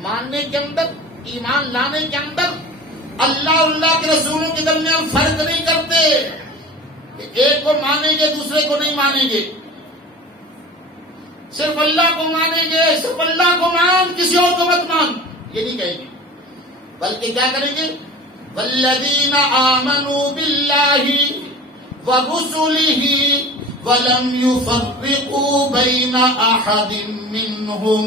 ماننے کے اندر، ایمان لانے کے اندر اللہ اور اللہ کے رسولوں کے درمیان فرق نہیں کرتے کہ ایک کو مانیں گے دوسرے کو نہیں مانیں گے، صرف اللہ کو مانیں گے، صرف اللہ کو مان، کسی اور کو مت مان، یہ نہیں کہیں گے. بلکہ کیا کریں گے؟ والذین آمنوا باللہ ورسلہ ولم یفرقوا بین احد منہم.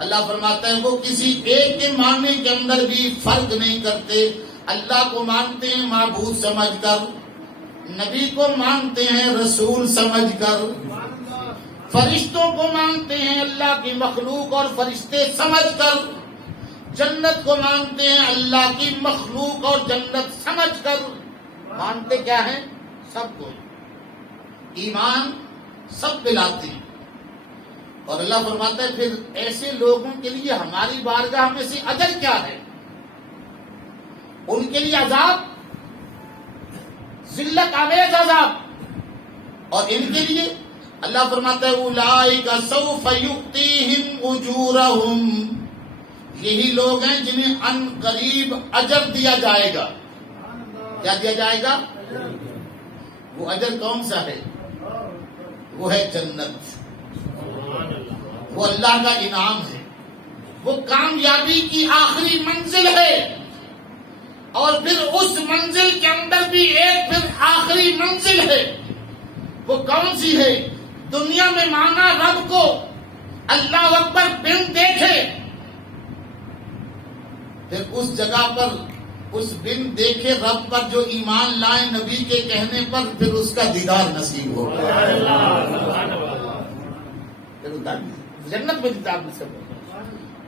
اللہ فرماتا ہے وہ کسی ایک کے ماننے کے اندر بھی فرق نہیں کرتے. اللہ کو مانتے ہیں معبود سمجھ کر، نبی کو مانتے ہیں رسول سمجھ کر، فرشتوں کو مانتے ہیں اللہ کی مخلوق اور فرشتے سمجھ کر، جنت کو مانتے ہیں اللہ کی مخلوق اور جنت سمجھ کر. مانتے کیا ہیں؟ سب کو، ایمان سب پہ لاتے ہیں. اور اللہ فرماتا ہے پھر ایسے لوگوں کے لیے ہماری بارگاہ میں سے اجر کیا ہے؟ ان کے لیے عذاب، ذلت آمیز عذاب. اور ان کے لیے اللہ فرماتا ہے اولئک سوف یؤتیہم اجورہم، یہی لوگ ہیں جنہیں ان قریب اجر دیا جائے گا. کیا دیا جائے گا؟ وہ اجر کون سا ہے؟ وہ ہے جنت. وہ اللہ کا انعام ہے، وہ کامیابی کی آخری منزل ہے. اور پھر اس منزل کے اندر بھی ایک پھر آخری منزل ہے. وہ کون سی ہے؟ دنیا میں مانا رب کو، اللہ اکبر بن دیکھے، پھر اس جگہ پر اس بن دیکھے رب پر جو ایمان لائے نبی کے کہنے پر، پھر اس کا دیدار نصیب ہوگا. جنت میں دیدار نصیب ہوگا.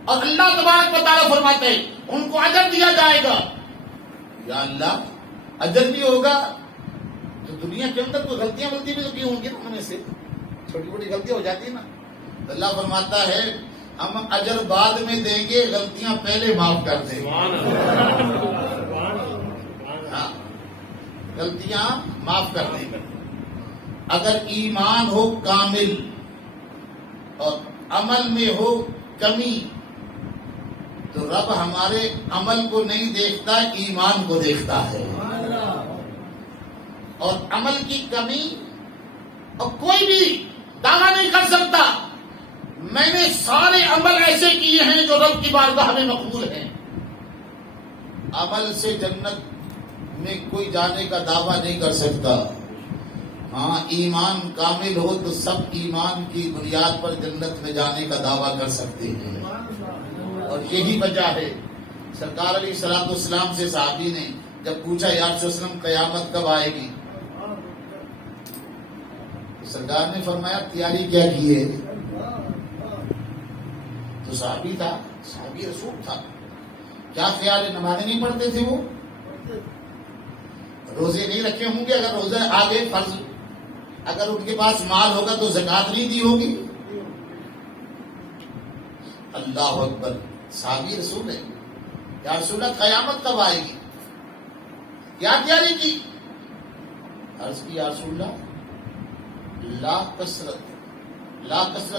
اور اللہ تبارک و تعالیٰ فرماتے ہیں ان کو اجر دیا جائے گا. یا اللہ اجر بھی ہوگا تو دنیا کے اندر کوئی غلطیاں بھی تو کی ہوں گی نا، ہمیں سے چھوٹی موٹی غلطیاں ہو جاتی ہے نا. اللہ فرماتا ہے ہم اجر بعد میں دیں گے، غلطیاں پہلے معاف کر دیں گے۔ ہاں، غلطیاں معاف کر دیں گے۔ اگر ایمان ہو کامل اور عمل میں ہو کمی تو رب ہمارے عمل کو نہیں دیکھتا، ایمان کو دیکھتا ہے۔ اور عمل کی کمی، اور کوئی بھی دعویٰ نہیں کر سکتا میں نے سارے عمل ایسے کیے ہیں جو رب کی بارگاہ میں مقبول ہیں۔ عمل سے جنت میں کوئی جانے کا دعویٰ نہیں کر سکتا۔ ہاں، ایمان کامل ہو تو سب ایمان کی بنیاد پر جنت میں جانے کا دعویٰ کر سکتے ہیں۔ اور یہی وجہ ہے سرکار علیہ الصلوۃ والسلام سے صحابی نے جب پوچھا یا رسول اللہ وسلم قیامت کب آئے گی، تو سرکار نے فرمایا تیاری کیا کی ہے؟ تو صحابی تھا، صحابی رسول تھا، کیا خیال ہے نمازیں نہیں پڑھتے تھے وہ؟ روزے نہیں رکھے ہوں گے، اگر روزے آگے فرض، اگر ان کے پاس مال ہوگا تو زکات نہیں دی ہوگی۔ اللہ اکبر، صحابی رسول ہے، یا رسول اللہ قیامت کب آئے گی؟ کیا تیاری کی؟ عرض کی یا رسول اللہ لا کثرت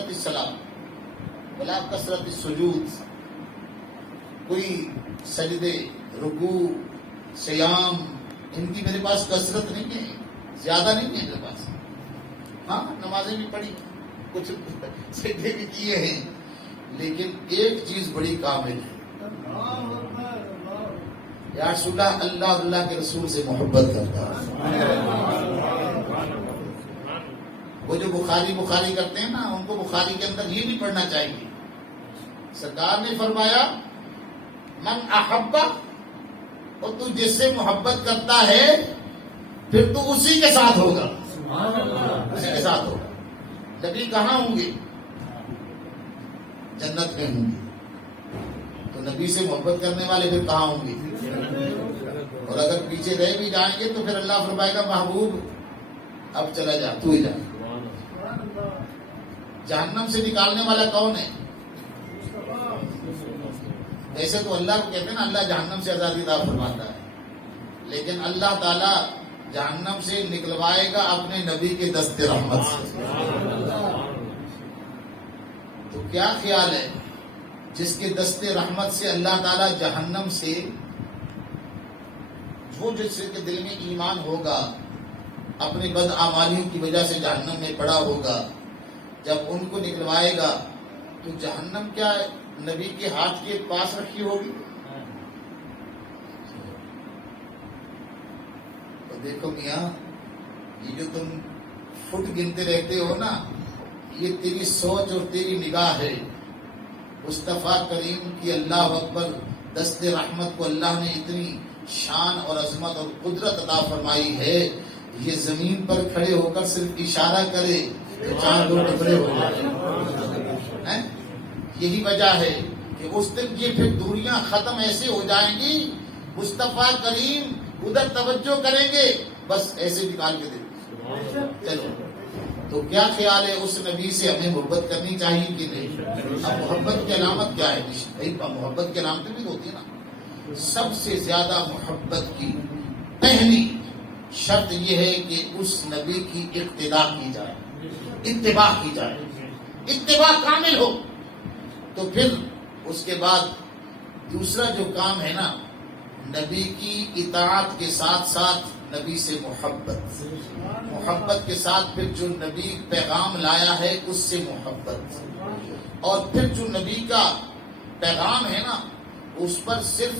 الصلاۃ ولا کثرت السجود، کوئی سجدے، رکوع، سیام، ان کی میرے پاس کثرت نہیں ہے، زیادہ نہیں ہے میرے پاس۔ ہاں، نمازیں بھی پڑھی، کچھ سجدے بھی کیے ہیں، لیکن ایک چیز بڑی کامل ہے، یا رسول اللہ اللہ کے رسول سے محبت کرتا ہے۔ وہ جو بخاری کرتے ہیں نا، ان کو بخاری کے اندر یہ بھی پڑھنا چاہیے۔ سرکار نے فرمایا من احبہ، اور تو جس سے محبت کرتا ہے پھر تو اسی کے ساتھ ہوگا، اسی کے ساتھ ہوگا۔ نبی کہاں ہوں گے؟ جنت میں ہوں گے، تو نبی سے محبت کرنے والے پھر کہاں ہوں گے؟ اور اگر پیچھے رہ بھی جائیں گے تو پھر اللہ فرمائے گا محبوب اب چلا جا، تو ہی جا۔ جہنم سے نکالنے والا کون ہے؟ ایسے تو اللہ کو کہتے ہیں نا اللہ جہنم سے آزادی عطا فرماتا ہے، لیکن اللہ تعالی جہنم سے نکلوائے گا اپنے نبی کے دست رحمت سے۔ تو کیا خیال ہے جس کے دست رحمت سے اللہ تعالی جہنم سے، وہ جس کے دل میں ایمان ہوگا اپنے بدعمالیوں کی وجہ سے جہنم میں پڑا ہوگا، جب ان کو نکلوائے گا تو جہنم کیا نبی کے ہاتھ کے پاس رکھی ہوگی؟ تو دیکھو میاں، یہ جو تم فٹ گنتے رہتے ہو نا، یہ تیری سوچ اور تیری نگاہ ہے۔ مصطفیٰ کریم کی اللہ اکبر دست رحمت کو اللہ نے اتنی شان اور عظمت اور قدرت عطا فرمائی ہے، یہ زمین پر کھڑے ہو کر صرف اشارہ کرے تو چار دو ٹکڑے ہو جائیں۔ یہی وجہ ہے کہ اس دن یہ پھر دوریاں ختم ایسے ہو جائیں گی، مصطفیٰ کریم ادھر توجہ کریں گے، بس ایسے نکال کے دیں۔ چلو، تو کیا خیال ہے اس نبی سے ہمیں محبت کرنی چاہیے کہ نہیں؟ اب محبت کی علامت کیا ہے؟ محبت کی علامتیں بھی ہوتی ہے نا۔ سب سے زیادہ محبت کی پہلی شرط یہ ہے کہ اس نبی کی اقتداء کی جائے، اتباع کی جائے، اتباع کامل ہو۔ تو پھر اس کے بعد دوسرا جو کام ہے نا، نبی کی اطاعت کے ساتھ ساتھ نبی سے محبت، محبت کے ساتھ پھر جو نبی پیغام لایا ہے اس سے محبت، اور پھر جو نبی کا پیغام ہے نا اس پر صرف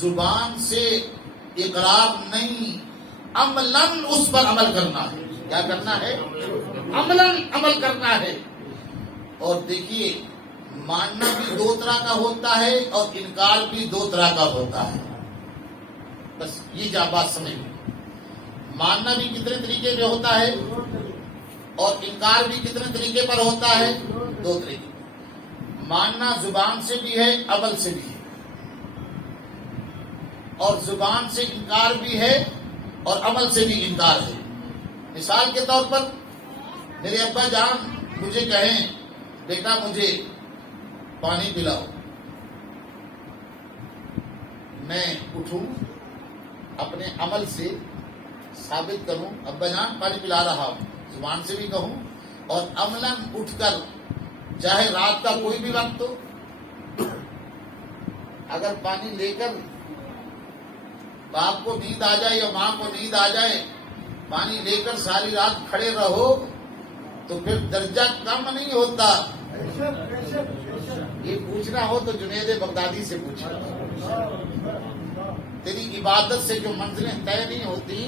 زبان سے اقرار نہیں، عملاً اس پر عمل کرنا ہے۔ کیا کرنا ہے؟ عملاً عمل کرنا ہے۔ اور دیکھیے، ماننا بھی دو طرح کا ہوتا ہے اور انکار بھی دو طرح کا ہوتا ہے۔ بس یہ بات سمجھ، ماننا بھی کتنے طریقے پہ ہوتا ہے اور انکار بھی کتنے طریقے پر ہوتا ہے؟ دو طریقے۔ ماننا زبان سے بھی ہے، عمل سے بھی ہے، اور زبان سے انکار بھی ہے اور عمل سے بھی انکار ہے۔ مثال کے طور پر میرے ابا جان مجھے کہیں بیٹا مجھے پانی پلاؤ، میں اٹھوں اپنے عمل سے ثابت کروں ابا جان پانی پلا رہا ہوں، زبان سے بھی کہوں اور عملاً اٹھ کر، چاہے رات کا کوئی بھی وقت ہو، اگر پانی لے کر باپ کو نیند آ جائے یا ماں کو نیند آ جائے، پانی لے کر ساری رات کھڑے رہو تو پھر درجہ کم نہیں ہوتا۔ یہ پوچھنا ہو تو جنید بغدادی سے پوچھنا، تیری عبادت سے جو منزلیں طے نہیں ہوتی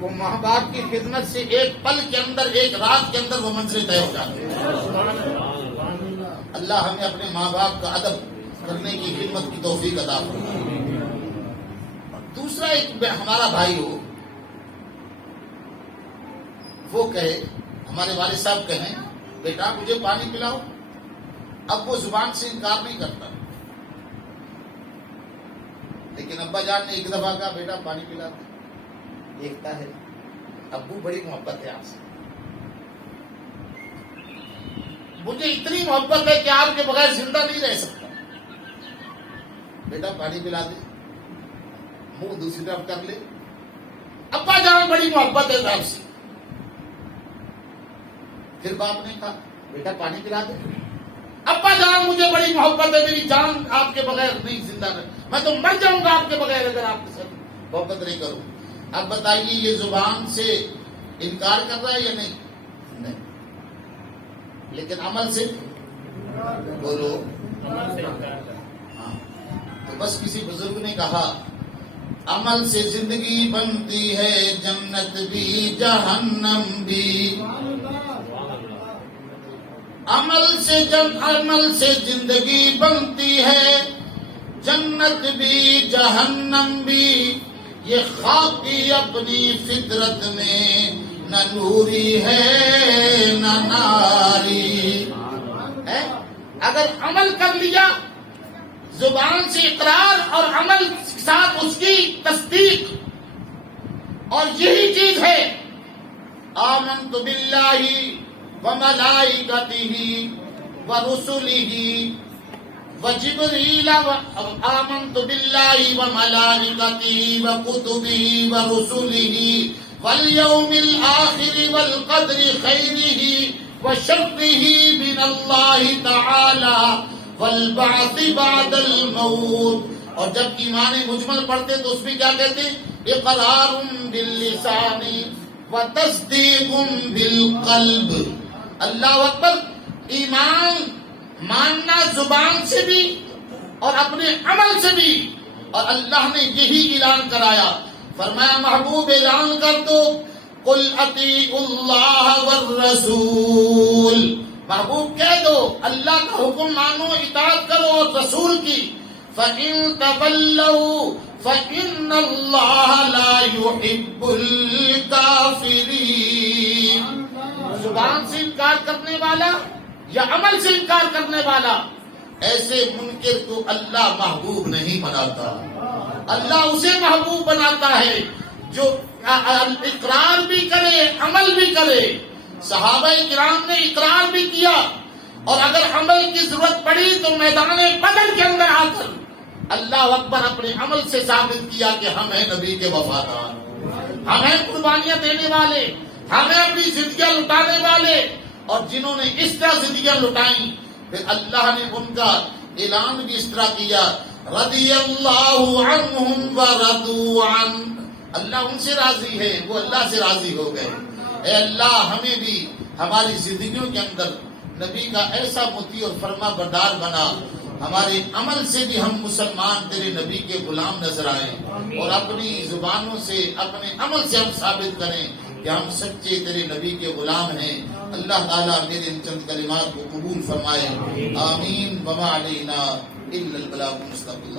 وہ ماں باپ کی خدمت سے ایک پل کے اندر، ایک رات کے اندر وہ منزلیں طے ہو جاتی ہیں۔ اللہ ہمیں اپنے ماں باپ کا ادب کرنے کی خدمت کی توفیق عطا فرمائے۔ دوسرا ایک ہمارا بھائی ہو، وہ کہے، ہمارے والد صاحب کہیں بیٹا مجھے پانی پلاؤ، اب وہ زبان سے انکار نہیں کرتا، لیکن ابا جان نے ایک دفعہ کہا بیٹا پانی پلا دے، دیکھتا ہے ابو بڑی محبت ہے آپ سے، مجھے اتنی محبت ہے کہ آپ کے بغیر زندہ نہیں رہ سکتا، بیٹا پانی پلا دے، منہ دوسری طرف کر لے، ابا جان بڑی محبت ہے آپ سے۔ پھر باپ نے کہا بیٹا پانی پلا دے، ابا جان مجھے بڑی محبت ہے، میری جان آپ کے بغیر نہیں زندہ رہ، میں تو مر جاؤں گا آپ کے بغیر اگر آپ کے ساتھ محبت نہیں کروں۔ اب بتائیے یہ زبان سے انکار کر رہا ہے یا نہیں؟ لیکن عمل سے بولو ہاں۔ تو بس کسی بزرگ نے کہا عمل سے زندگی بنتی ہے جنت بھی جہنم بھی، عمل سے زندگی بنتی ہے جنت بھی جہنم بھی، یہ خاکی اپنی فطرت میں نہ نوری ہے نہ ناری ہے۔ اگر عمل کر لیا، زبان سے اقرار اور عمل کے ساتھ اس کی تصدیق، اور یہی چیز ہے آمنت باللہ وملائکتہ ورسلہ وجبریل آمنت باللہ وملائکتہ وکتبہ ورسلہ والیوم الآخر والقدر خیرہ وشرہ من اللہ تعالی والبعث بعد الموت۔ اور جب ایمان مجمل پڑھتے تو اس میں کیا کہتے ہیں؟ اقرار باللسان وتصدیق بالقلب۔ اللہ اکبر، ایمان ماننا زبان سے بھی اور اپنے عمل سے بھی، اور اللہ نے یہی اعلان کرایا، فرمایا محبوب اعلان کر دو قل اطیعوا اللہ والرسول، محبوب کہہ دو اللہ کا حکم مانو، اطاعت کرو اور رسول کی، فَإِن تَوَلَّوْا فَإِنَّ اللَّهَ لَا يُحِبُّ الْكَافِرِينَ۔ زبان سے انکار کرنے والا یا عمل سے انکار کرنے والا، ایسے منکر کو اللہ محبوب نہیں بناتا۔ اللہ اسے محبوب بناتا ہے جو اقرار بھی کرے عمل بھی کرے۔ صحابہ کرام نے اقرار بھی کیا، اور اگر عمل کی ضرورت پڑی تو میدان بدر کے اندر آ کر اللہ اکبر اپنے عمل سے ثابت کیا کہ ہم ہیں نبی کے وفادار، ہم ہیں قربانیاں دینے والے، ہم ہیں اپنی زندگیاں لٹانے والے۔ اور جنہوں نے اس طرح زندگیاں لٹائیں، پھر اللہ نے ان کا اعلان بھی اس طرح کیا، رضی اللہ عنہم ورضوا عنہ، اللہ ان سے راضی ہے، وہ اللہ سے راضی ہو گئے۔ اے اللہ ہمیں بھی ہماری زندگیوں کے اندر نبی کا ایسا مطیع اور فرما بردار بنا، ہمارے عمل سے بھی ہم مسلمان تیرے نبی کے غلام نظر آئیں، اور اپنی زبانوں سے اپنے عمل سے ہم ثابت کریں کہ ہم سچے تیرے نبی کے غلام ہیں۔ اللہ تعالیٰ میرے ان چند کلمات کو قبول فرمائے، آمین۔ وما علینا الا البلاغ المستقیم۔